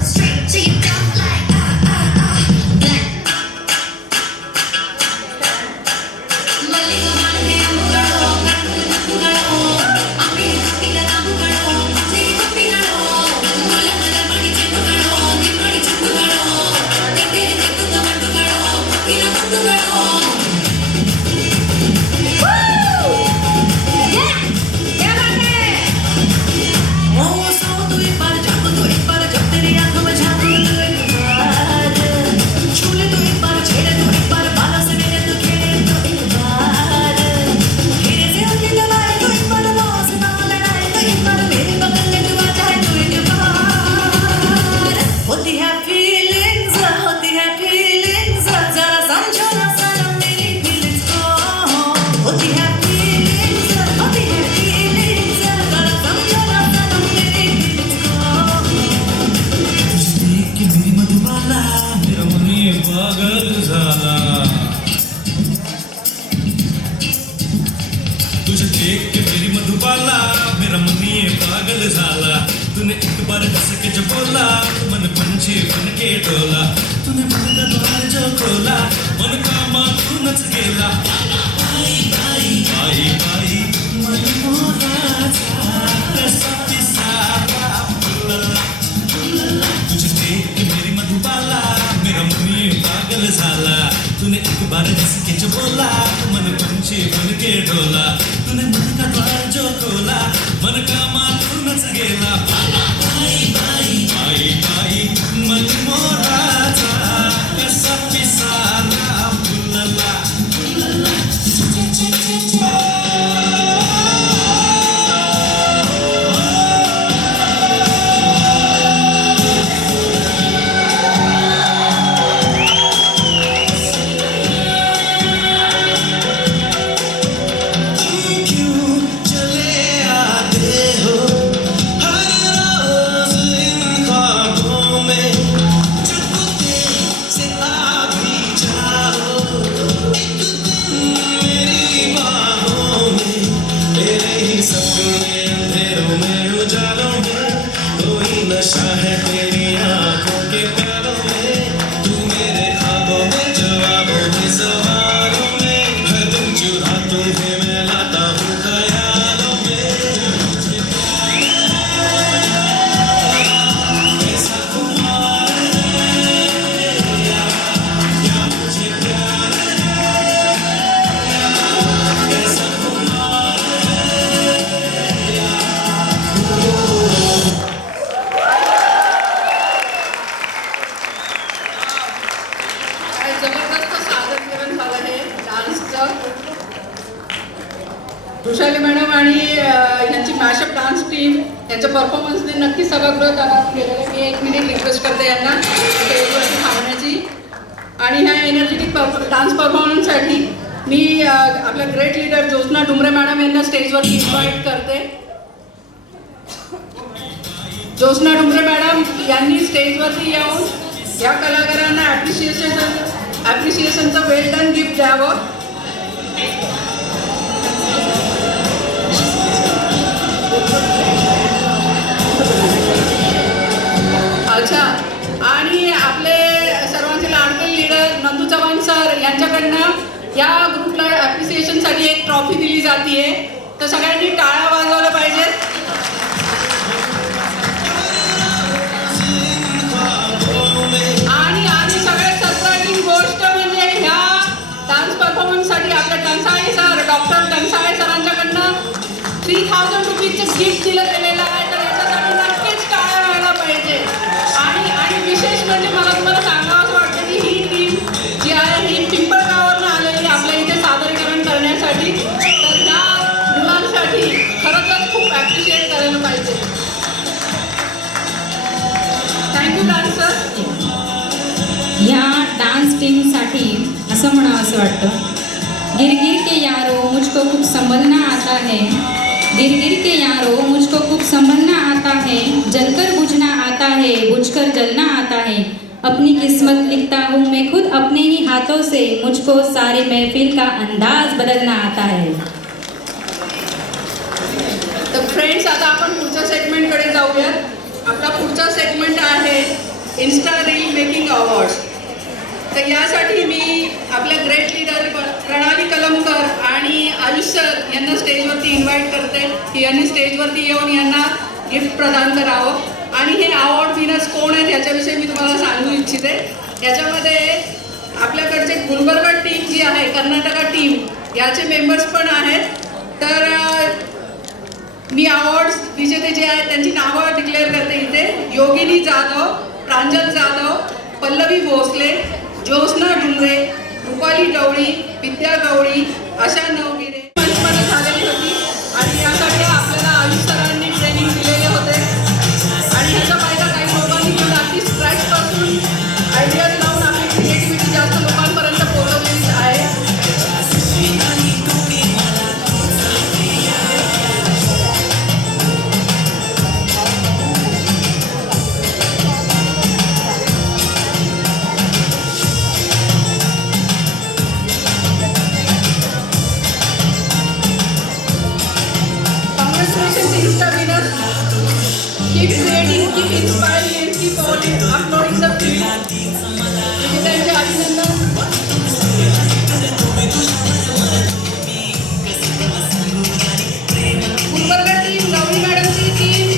Straight तूने एक बार हंस के जो बोला मन पंछी बन के डोला तूने मन का द्वार जो खोला मन का माथू नच गेला आई आई आई आई मन मोराचा कसा पिसारा फुलला तुझे देख के मेरी मधुबाला मेरा मन पागल झाला तूने एक बार हंस के जो बोला मन पंछी बन के डोला तूने मन का द्वार जो खोला मन का माथू नच गेला आई आई आई आई मन मोराचा कसा पिसारा फुलला वृषाली मॅडम आणि यांची मॅशअप डान्स टीम यांच्या परफॉर्मन्सने नक्की सभागृह करावं गेलेलं मी 1 मिनिट रिक्वेस्ट करते यांना स्टेजवरती थांबण्याची आणि ह्या एनर्जेटिक डान्स परफॉर्मन्ससाठी मी आपल्या great leader Jyotsna Dumre madam यांना स्टेजवरती इन्व्हाइट करते. ज्योत्स्ना डुमरे मॅडम यांनी स्टेजवरती येऊन या कलाकारांना ॲप्रिशिएशनचं वेल डन गिफ्ट द्यावं. अच्छा आणि आपले सर्वांचे लाडके लीडर नंदू चव्हाण सर यांच्याकडनं या ग्रुपला ॲप्रिसिएशनसाठी एक ट्रॉफी दिली जाते तर सगळ्यांनी टाळ्या वाजवल्या पाहिजेत. आणि सगळ्यात सरप्राइजिंग गोष्ट म्हणजे ह्या डान्स परफॉर्मन्ससाठी आपल्या टंसाळे सर डॉक्टर टंसाळे सरांच्याकडनं 3000 रुपीजचं गिफ्ट दिलं गेलेलं आहे तर याच्यासाठी नक्कीच टाळ्या व्हायला पाहिजे. आणि विशेष म्हणजे मला तुम्हाला सांगावं असं वाटतं की ही टीम जी आहे ही पिंपळगाववरून आलेली आपल्या इथे सादरीकरण करण्यासाठी तर ह्या मुलांसाठी खरंच खूप ॲप्रिशिएट करायला पाहिजे. Thank you dancer. ह्या डान्स टीमसाठी असं म्हणावं असं वाटतं गिरगिर के यारो मुझको खूप संभलना आता है गिरगिर के यारो मुझको खूप संभलना आता है जलकर बुझना आता है बुझकर जलना आता है अपनी किस्मत लिखता हूँ मैं खुद अपने ही हाथों से मुझको सारे महफिल का अंदाज बदलना आता है. तर फ्रेंड्स आता आपण पुढच्या सेगमेंटकडे जाऊयात. आपला पुढचा सेगमेंट आहे इन्स्टा रील मेकिंग अवॉर्ड्स. तर यासाठी मी आपल्या ग्रेट लीडर प्रणाली कलमकर आणि आयुष सर यांना स्टेजवरती इन्व्हाइट करते की यांनी स्टेजवरती येऊन यांना गिफ्ट प्रदान करावं. आणि हे अवॉर्ड विनर्स कोण आहेत याच्याविषयी मी तुम्हाला सांगू इच्छिते. याच्यामध्ये आपल्याकडचे गुलबर्गा टीम जी आहे कर्नाटका टीम याचे मेंबर्स पण आहेत. तर मी अवॉर्ड्स विजेते जे आहेत त्यांची नावं डिक्लेअर करते इथे. योगिनी जाधव, प्रांजल जाधव, पल्लवी भोसले, ज्योत्स्ना डुमरे, रुपाली गवळी, विद्या गवळी अशा नवगिरे मंचमध्ये झालेली होती. आणि यासाठी आपल्याला आयुष सरांनी ट्रेनिंग दिलेले होते. आणि ह्याचा फायदा काही लोकांनी घेऊन अगदी स्क्रॅचपासून आयडियाज लावून आपली क्रिएटिव्हिटी जास्त लोकांपर्यंत पोहोचवलेली आहे. Keep creating, keep inspiring and keep uploading the film. विजेत्यांचे अभिनंदन. गुलबर्गा टीम, गौरी मॅडमची टीम.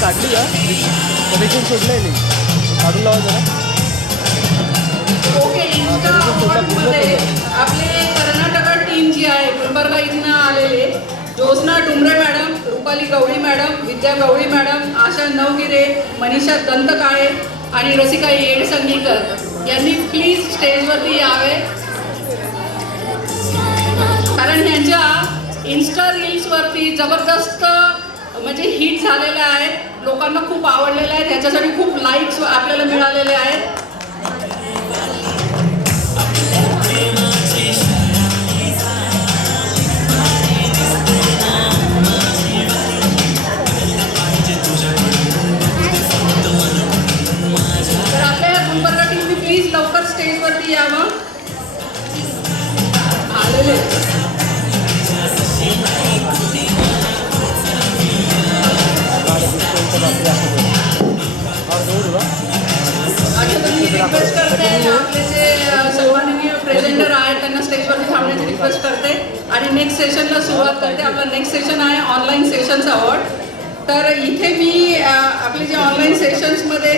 काढली का कनेक्शन सोडलंय नाही काढून लावा जरा ओके इंस्टा अवॉर्डमध्ये आपले कर्नाटक टीम जी आहे गुलबर्गा इथनं आलेले ज्योत्स्ना डुमरे मॅडम, रुपाली गवळी मॅडम, विद्या गवळी मॅडम, आशा नवगिरे, मनीषा दंतकाळे आणि रसिका येडसंगीकर यांनी प्लीज स्टेजवरती यावे, कारण ह्यांच्या इन्स्टा रील्सवरती जबरदस्त म्हणजे हिट झालेल्या आहेत, लोकांना खूप आवडलेल्या आहेत, ह्याच्यासाठी खूप लाईक्स आपल्याला मिळालेले आहेत. तर आपल्या या गुलबर्गा टीमने प्लीज लवकर स्टेजवरती यावं. आलेले अच्छा तर मी रिक्वेस्ट करते आपले जे सन्माननीय प्रेझेंटर आहेत त्यांना स्टेजवरती थांबण्याची रिक्वेस्ट करते आणि नेक्स्ट सेशनला सुरुवात करते. आपला नेक्स्ट सेशन आहे ऑनलाईन सेशन्स अवॉर्ड. तर इथे मी आपले जे ऑनलाईन सेशन्समध्ये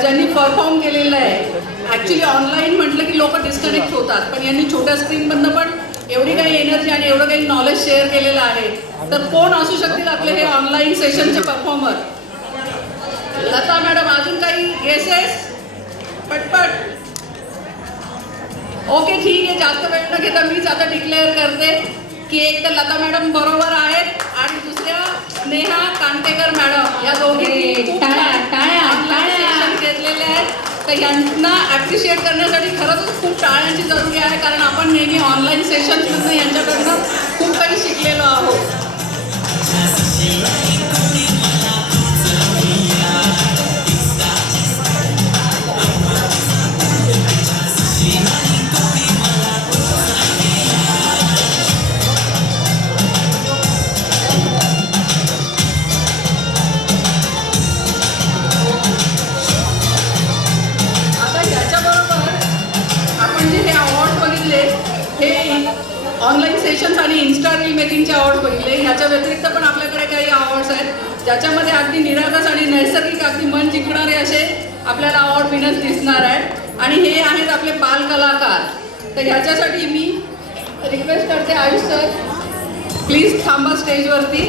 ज्यांनी परफॉर्म केलेलं आहे, ॲक्च्युली ऑनलाईन म्हटलं की लोक डिस्कनेक्ट होतात, पण यांनी छोट्या स्क्रीनमधनं पण एवढी काही एनर्जी आणि एवढं काही नॉलेज शेअर केलेलं आहे. तर कोण असू शकतील आपले हे ऑनलाईन सेशनचे परफॉर्मर? लता मॅडम, अजून काही गेसेस? पटपट. ओके ठीक आहे, जास्त वेळ न घेता मीच आता डिक्लेअर करते की एक तर लता मॅडम बरोबर आहेत आणि दुसऱ्या स्नेहा कांतेकर मॅडम या दोघी घेतलेले आहेत. तर यांना ॲप्रिशिएट करण्यासाठी खरंच खूप टाळ्यांची जरुरी आहे, कारण आपण नेहमी ऑनलाईन सेशन्समधून यांच्याकडनं खूप काही शिकलेलो आहोत. ऑनलाईन सेशन्स आणि इन्स्टा रील मेकिंगचे अवॉर्ड्स बघितले. ह्याच्या व्यतिरिक्त पण आपल्याकडे काही अवॉर्ड्स आहेत ज्याच्यामध्ये अगदी निरागस आणि नैसर्गिक अगदी मन जिंकणारे असे आपल्याला अवॉर्ड विनर्स दिसणार आहेत आणि हे आहेत आपले बाल कलाकार. तर ह्याच्यासाठी मी रिक्वेस्ट करते आयुष सर प्लीज थांबा स्टेजवरती.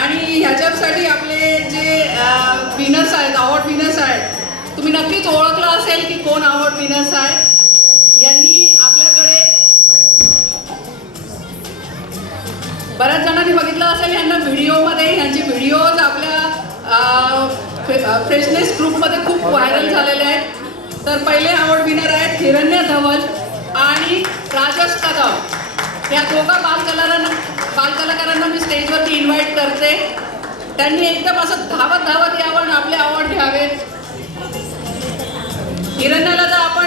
आणि ह्याच्यासाठी आपले जे विनर्स आहेत, अवॉर्ड विनर्स आहेत, तुम्ही नक्कीच ओळखलं असेल की कोण अवॉर्ड विनर्स आहेत. यांनी आपल्याकडे बऱ्याच जणांनी बघितलं असेल यांना व्हिडिओमध्ये, यांचे व्हिडिओज आपल्या फ्रेशनेस ग्रुपमध्ये खूप व्हायरल झालेले आहेत. तर पहिले अवॉर्ड विनर आहेत हिरण्य धवल आणि राजस कदम. या दोघा बालकलाकारांना मी स्टेजवरती इन्व्हाइट करते. त्यांनी एकदम असं धावत धावत यावं आणि आपले अवॉर्ड घ्यावेत. हिरण्याला तर आपण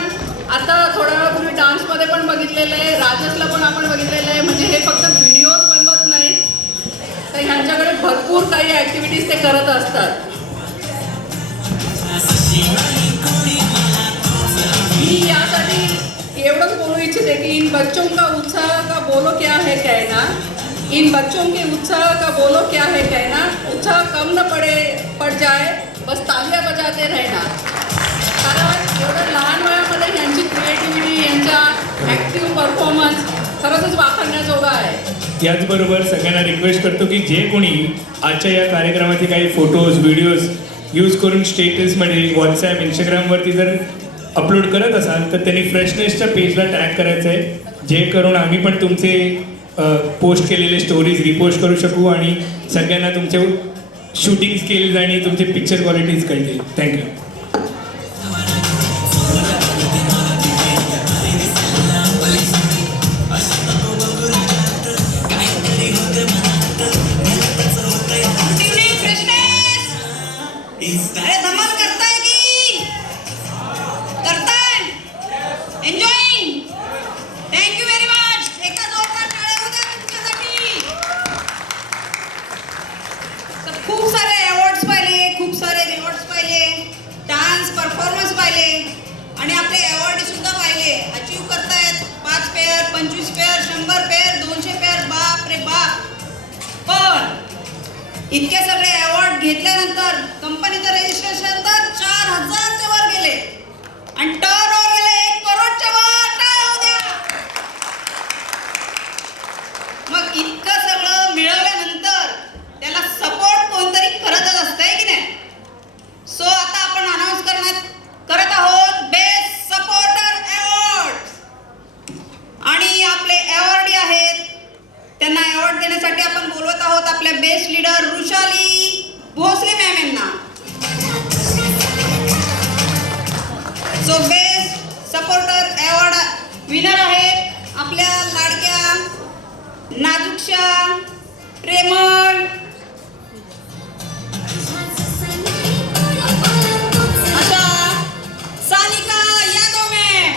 आता थोड्या वेळापूर्वी डान्समध्ये पण बघितलेलं आहे, राजसला पण आपण बघितलेलं आहे. म्हणजे हे फक्त व्हिडिओज बनवत नाही, तर ह्यांच्याकडे भरपूर काही ॲक्टिव्हिटीज ते करत असतात. मी यासाठी एवढंच बोलू इच्छिते की इन बच्चों का उत्साह का बोलो क्या है कहना, इन बच्चों के उत्साह का बोलो क्या है कहना, उत्साह कम न पड़ जाए बस तालियां बजाते रहना. कारण एवढं लहान वयामध्ये यांची क्रिएटिव्हिटी, यांचा ॲक्टिव्ह परफॉर्मन्स खरंच वाखाणण्याजोगा आहे. याचबरोबर सगळ्यांना रिक्वेस्ट करतो की जे कोणी आजच्या या कार्यक्रमाचे काही फोटोज व्हिडिओज यूज करून स्टेटसमध्ये व्हॉट्सॲप इंस्टाग्रामवरती जर अपलोड करत असाल तर त्यांनी फ्रेशनेसच्या पेजला टॅग करायचं आहे, जे करून आम्ही पण तुमचे पोस्ट केलेले स्टोरीज रिपोस्ट करू शकू आणि सगळ्यांना तुमचे शूटिंग स्किल्स आणि तुमचे पिक्चर क्वालिटीज कळतील. थँक्यू. अरे धमाल करताय की करताय एन्जॉयिंग. Thank you very much. एका जोरदार टाळ्या होऊ द्या तुमच्यासाठी. तर खूप सारे अवॉर्ड्स पाहिले, खूप सारे रिवॉर्ड्स पाहिले, डान्स परफॉर्मन्स पाहिले आणि आपले अवॉर्ड सुद्धा पाहिले. अचीव करतायत 5 पेअर, 25 पेअर, 100 पेअर, 200 पेअर. बाप रे बाप. पण इतके सगळे अवॉर्ड घेतल्यानंतर कंपनीचं रजिस्ट्रेशन तर 4,000च्या वर गेले आणि टर्न ओव्हर गेले 1 करोडच्या वर. टाळ्या होऊ द्या. मग इतकं सगळं मिळवल्यानंतर त्याला सपोर्ट कोणतरी करतच असतंय की नाही. सो आता आपण अनाऊन्स करत आहोत बेस्ट सपोर्टर अवॉर्ड आणि आपले अवॉर्डी आहेत. त्यांना अवॉर्ड देण्यासाठी आपण बोलवत आहोत आपल्या best leader Rushali Bhosale ma'am यांना. So best supporter award winner आहेत आपल्या लाडक्या, नाजूकशा, प्रेमळ अशा सानिका यादव मॅम.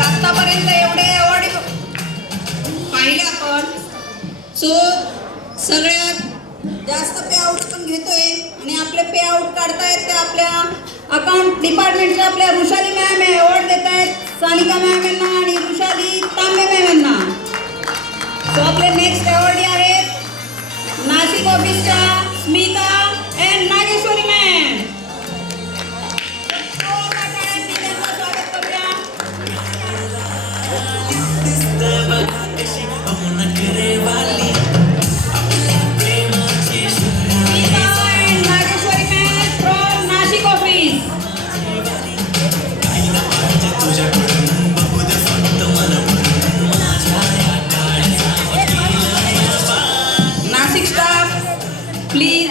आतापर्यंत एवढे अवॉर्ड पाहिले आपण. सो सगळ्यात जास्त पे आउट पण घेतोय आणि आपले पे आउट काढतायत ते आपल्या अकाउंट डिपार्टमेंटच्या आपल्या रुशाली मॅम अवॉर्ड देत आहेत. सानिका मॅम यांना आणि रुशाली तांबे मॅम यांना. सो आपले नेक्स्ट अवॉर्डी आहेत नाशिक ऑफिसच्या Smita and Nageshwari ma'am. Please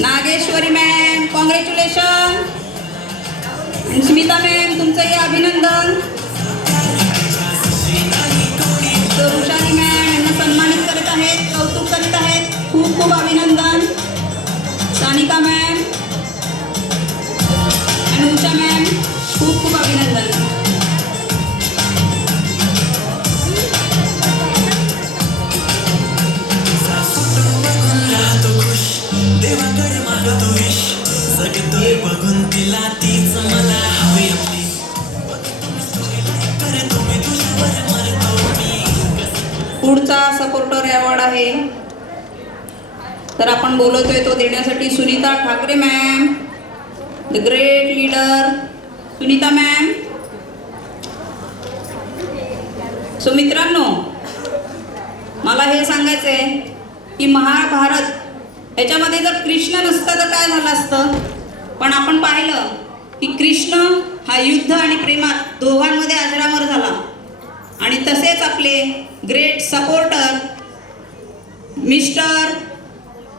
Nageshwari ma'am congratulation. Smita ma'am तुमचंही अभिनंदन. रुशाली मॅम यांना सन्मानित करत आहेत, कौतुक करीत आहेत. खूप खूप अभिनंदन. सानिका मॅम आणि उषा मॅम खूप खूप अभिनंदन. देवाकडे मागतो विश जगतोय बघून तिला तीच मला हवी आपली. पुढचा सपोर्टर अवॉर्ड आहे तर आपण बोलवतोय तो देण्यासाठी Sunita Thackeray ma'am, the great leader Sunita ma'am. So मित्रांनो, मला हे सांगायचं आहे की महाभारत याच्यामध्ये जर कृष्ण नसतं तर काय झालं असतं. पण आपण पाहिलं की कृष्ण हा युद्ध आणि प्रेमात दोघांमध्ये अजरामर झाला. आणि तसेच आपले ग्रेट सपोर्टर मिस्टर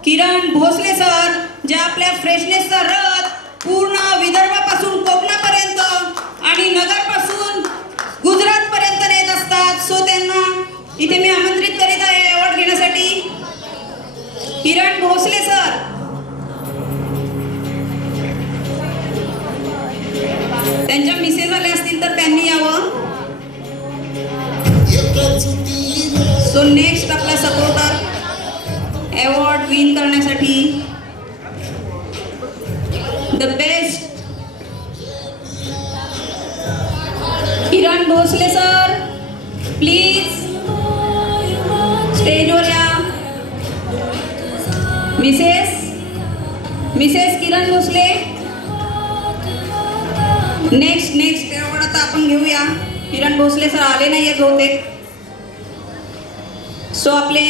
किरण भोसले सर, जे आपल्या फ्रेशनेसचा रथ पूर्ण विदर्भापासून कोकणापर्यंत आणि नगरपासून गुजरातपर्यंत नेत असतात. सो त्यांना इथे मी आमंत्रित करीत आहे अवॉर्ड घेण्यासाठी. किरण भोसले सर, त्यांच्या मिसेस आले असतील तर त्यांनी यावं. सो नेक्स्ट आपला सपोर्टर अवॉर्ड विन करण्यासाठी the best Kiran Bhosale sir, please स्टेजवर या. Mrs Kiran Bhosale. Next award आता आपण घेऊया. किरण भोसले सर आले नाहीये बहुतेक. सो आपले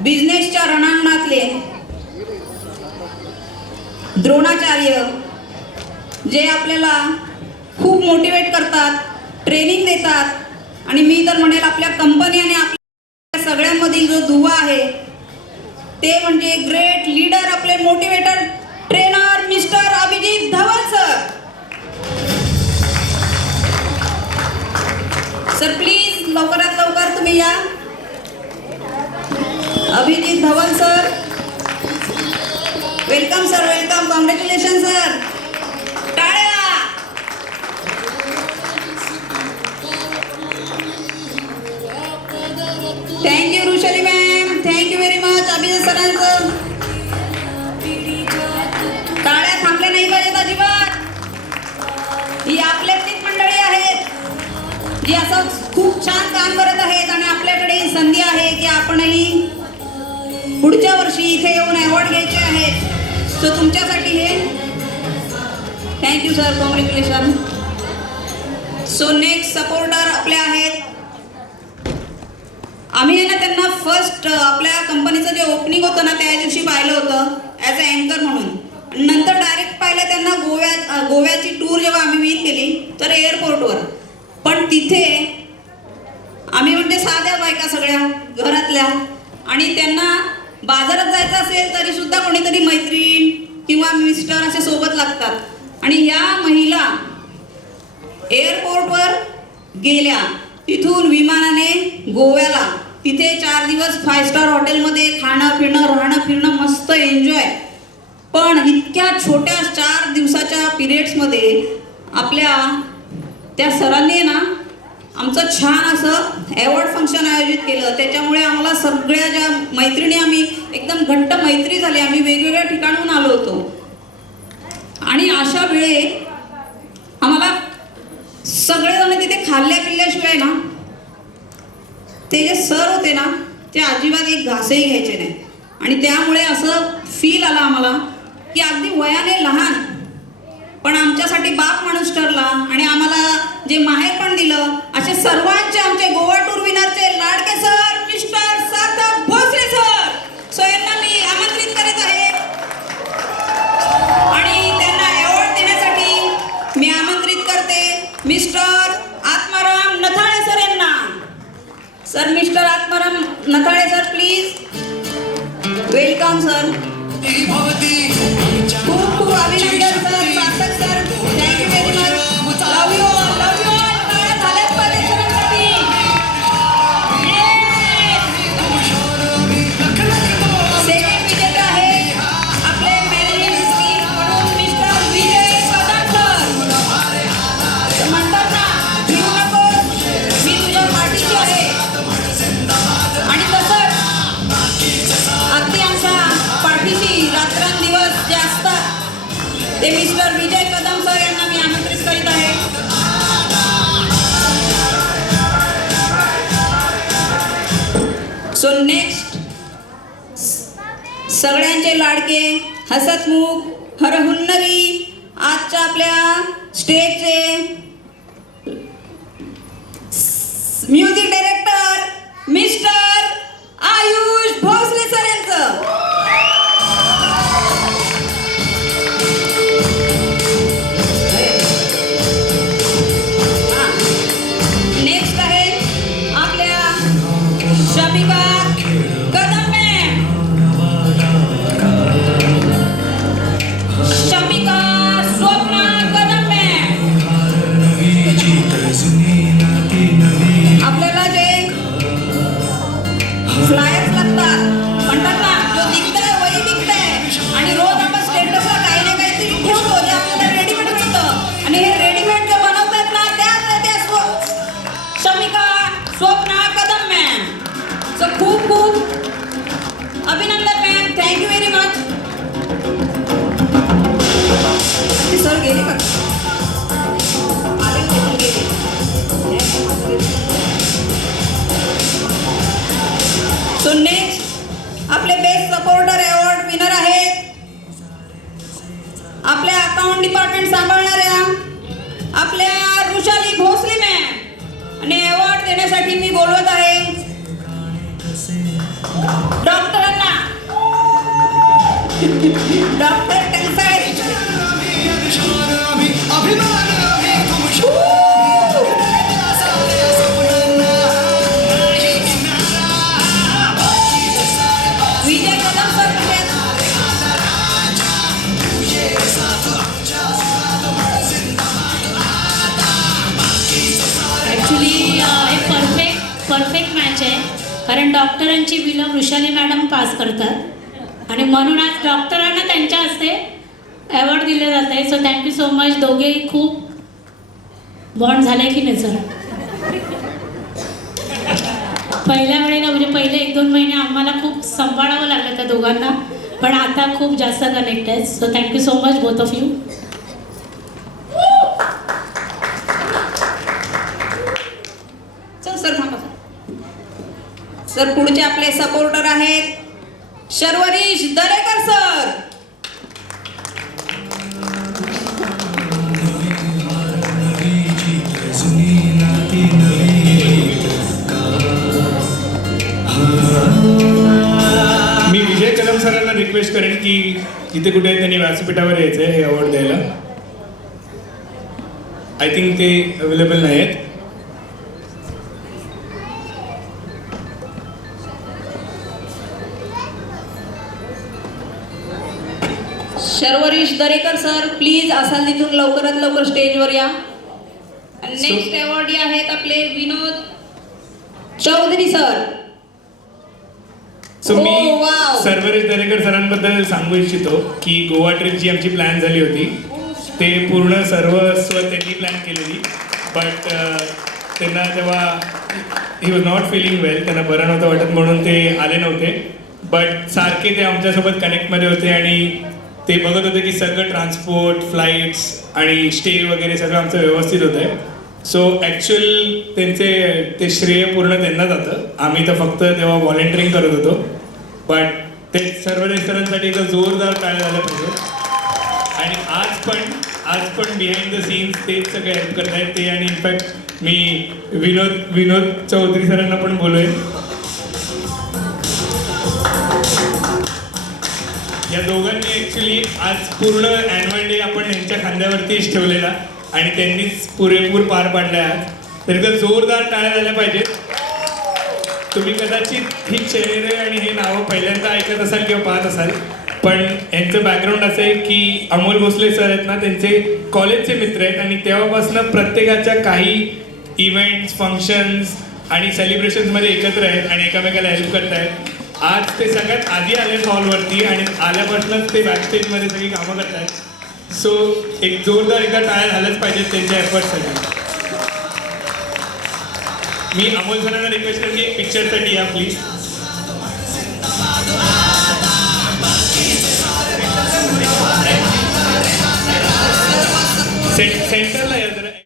बिझनेसच्या रणांगणातले द्रोणाचार्य जे आपल्याला खूप मोटिवेट करतात, ट्रेनिंग देतात आणि मी तर म्हणेल आपल्या कंपनी आणि आपल्या सगळ्यांमधील जो दुवा आहे ते म्हणजे ग्रेट लीडर, आपले motivator, trainer mister Abhijit Dhawan sir. Sir please लवकरात लवकर तुम्ही या. Abhijit Dhawan sir, welcome sir, welcome. Congratulation sir. टाळ्या. Thank you Rushali ma'am, thank you very much. Abhijit सरांचं टाळ्या थांबल्या नाही पाहिजेत अजिबात. ही आपल्यातलीच मंडळी आहेत जी असं खूप छान काम करत आहेत आणि आपल्याकडे ही संधी आहे की आपणही पुढच्या वर्षी इथे येऊन अवॉर्ड घ्यायचे आहेत. सो तुमच्यासाठी हे thank you sir, congratulation. So next supporter आपले आहेत. आम्ही आहे ना त्यांना फर्स्ट आपल्या कंपनीचं जे ओपनिंग होतं ना त्या दिवशी पाहिलं होतं ॲज अ अँकर म्हणून. नंतर डायरेक्ट पाहिलं त्यांना गोव्याची टूर जेव्हा आम्ही विन केली तर एअरपोर्टवर. पण तिथे आम्ही म्हणजे साध्या बायका सगळ्या घरातल्या आणि त्यांना बाजारात जायचं असेल तरी सुद्धा कोणीतरी मैत्रीण किंवा मिस्टर असे सोबत लागतात. आणि ह्या महिला एअरपोर्टवर गेल्या, तिथून विमानाने गोव्याला, तिथे 4 दिवस 5 स्टार हॉटेलमध्ये खाणं पिणं राहणं फिरणं मस्त एन्जॉय. पण इतक्या छोट्या 4 दिवसाच्या पिरियड्समध्ये आपल्या त्या सरांनी ना आमचं छान असं अवॉर्ड फंक्शन आयोजित केलं. त्याच्यामुळे आम्हाला सगळ्या ज्या मैत्रिणी आम्ही एकदम घट्ट मैत्री झाली. आम्ही वेगवेगळ्या ठिकाणून आलो होतो आणि अशा वेळे आम्हाला सगळेजण तिथे खाल्ल्या पिल्ल्याशिवाय ना ते जे सर होते ना ते अजिबात एक घासही घ्यायचे नाही. आणि त्यामुळे असं फील आला आम्हाला की अगदी वयाने लहान पण आमच्यासाठी बाप माणूस ठरला आणि आम्हाला जे माहेर पण दिलं असे सर्वांचे आमचे गोवा टूर विनरचे लाडके सर मिस्टर सार्थक भोसले सर. सो यांना मी आमंत्रित करत आहे आणि त्यांना अवॉर्ड देण्यासाठी मी आमंत्रित करते मिस्टर आत्माराम नथाळे सर यांना. Sir mister Atmaram Nathale sir please. Welcome sir. खूप खूप अभिनंदन sir. Sarthak sir thank you very much. Love you all, love you all. टाळ्या झाल्याच पाहिजे सरांसाठी. सेकंड विजेता आहे आपले मॅनेजिंग स्टीफ म्हणून मिस्टर विजय कदम सर. म्हणतात ना भिवू नको, मी तुझ्या पाठीशी आहे. आणि तसंच अगदी आमच्या पाठीशी रात्रंदिवस जे असतात ते मिस्टर विजय कदम सर यांना मी आमंत्रित करीत आहे. सो नेक्स्ट सगळ्यांचे लाडके हसतमुख हरहुन्नरी आजच्या आपल्या स्टेजचे music director mister Ayush Bhosale sir यांचं. नेक्स्ट आहे आपल्या शमिका कदम मॅम. शमिका स्वप्ना कदम मॅम. आपल्याला जे फ्लायर्स लागतात म्हणतात ना जो दिखतंय वही दिखतंय आणि रोज आपण स्टेटसला काही ना काहीतरी ठेवतो जे आपल्याला रेडीमेड मिळतं आणि हे रेडीमेड जे बनवतात ना त्या शमिका स्वप्ना कदम मॅम. सो खूप खूप अभिनंदन ma'am. Thank you very much. Sir गेले का? सो नेक्स्ट आपले बेस्ट सपोर्टर अवॉर्ड विनर आहेत आपल्या अकाउंट डिपार्टमेंट सांभाळणाऱ्या आपल्या रुशाली भोसले मॅम. आणि अवॉर्ड देण्यासाठी मी बोलवत आहे डॉक्टरांना. डॉक्टर टंकाळे. ॲक्च्युली हे परफेक्ट मॅच आहे, कारण डॉक्टरांची बिलं वृषाली मॅडम पास करतात आणि म्हणून आज डॉक्टरांना त्यांच्या हस्ते अवॉर्ड दिले जात आहे. So thank you so much. दोघेही खूप बॉन्ड झाले की नाही सर? पहिल्या वेळेला म्हणजे पहिले 1-2 महिने आम्हाला खूप सांभाळावं लागलं त्या दोघांना, पण आता खूप जास्त कनेक्ट आहेत. So thank you so much both of you. चल सर थांबा सर. पुढचे आपले सपोर्टर आहेत शर्वरीश दरेकर सर. मी विजय कदम सरांना रिक्वेस्ट करेन की इथे कुठे त्यांनी व्यासपीठावर यायचं आहे हे अवॉर्ड द्यायला. आय थिंक ते अवेलेबल नाही आहेत. शर्वरीश दरेकर सर प्लीज असाल तिथून लवकरात लवकर स्टेजवर या. नेक्स्ट अवॉर्डी आहेत आपले विनोद चौधरी सर. सो मी Oh, wow. सर्वरेश दरेकर सरांबद्दल सांगू इच्छितो की गोवा ट्रिपची आमची प्लॅन झाली होती. ते पूर्ण सर्वस्व त्यांनी प्लॅन केलेली, बट त्यांना तेव्हा he was not feeling well, त्यांना बरं नव्हतं वाटत म्हणून ते आले नव्हते. बट सारखे ते आमच्यासोबत कनेक्टमध्ये होते आणि ते बघत होते की सगळं ट्रान्सपोर्ट, फ्लाईट्स आणि स्टे वगैरे सगळं आमचं व्यवस्थित होतं आहे. सो ॲक्च्युअल त्यांचे ते श्रेय पूर्ण त्यांना जातं. आम्ही तर फक्त तेव्हा व्हॉलेंटिअरिंग करत होतो. बट ते सर्व सरांसाठी एक जोरदार टाळ्या झाल्या पाहिजे. आणि आज पण बिहाइंड द सीन्स तेच सगळे हेल्प करत आहेत ते. आणि इनफॅक्ट मी विनोद चौधरी सरांना पण बोलूय. या दोघांनी ॲक्च्युली आज पूर्ण ॲन्युअल डे आपण यांच्या खांद्यावरतीच ठेवलेला आणि त्यांनीच पुरेपूर पार पाडल्या आहेत. तर एकदा जोरदार टाळ्या झाल्या पाहिजेत. तुम्ही कदाचित ही चेहरे आणि हे नावं पहिल्यांदा ऐकत असाल किंवा पाहत असाल, पण यांचं बॅकग्राऊंड असं आहे की अमोल भोसले सर आहेत ना, त्यांचे कॉलेजचे मित्र आहेत आणि तेव्हापासून प्रत्येकाच्या काही इव्हेंट्स, फंक्शन्स आणि सेलिब्रेशन्समध्ये एकत्र आहेत आणि एकमेकाला हेल्प करत आहेत. आज ते सगळ्यात आधी आले हॉलवरती आणि आल्यापासूनच ते बॅकस्टेजमध्ये सगळी कामं करत आहेत. सो एक जोरदार एकदा टाळ्या झाल्याच पाहिजेत त्यांच्या एफर्ट्ससाठी. मी अमोल सरांना रिक्वेस्ट करेन की एक पिक्चरसाठी या प्लीज. सेंटरला या जरा.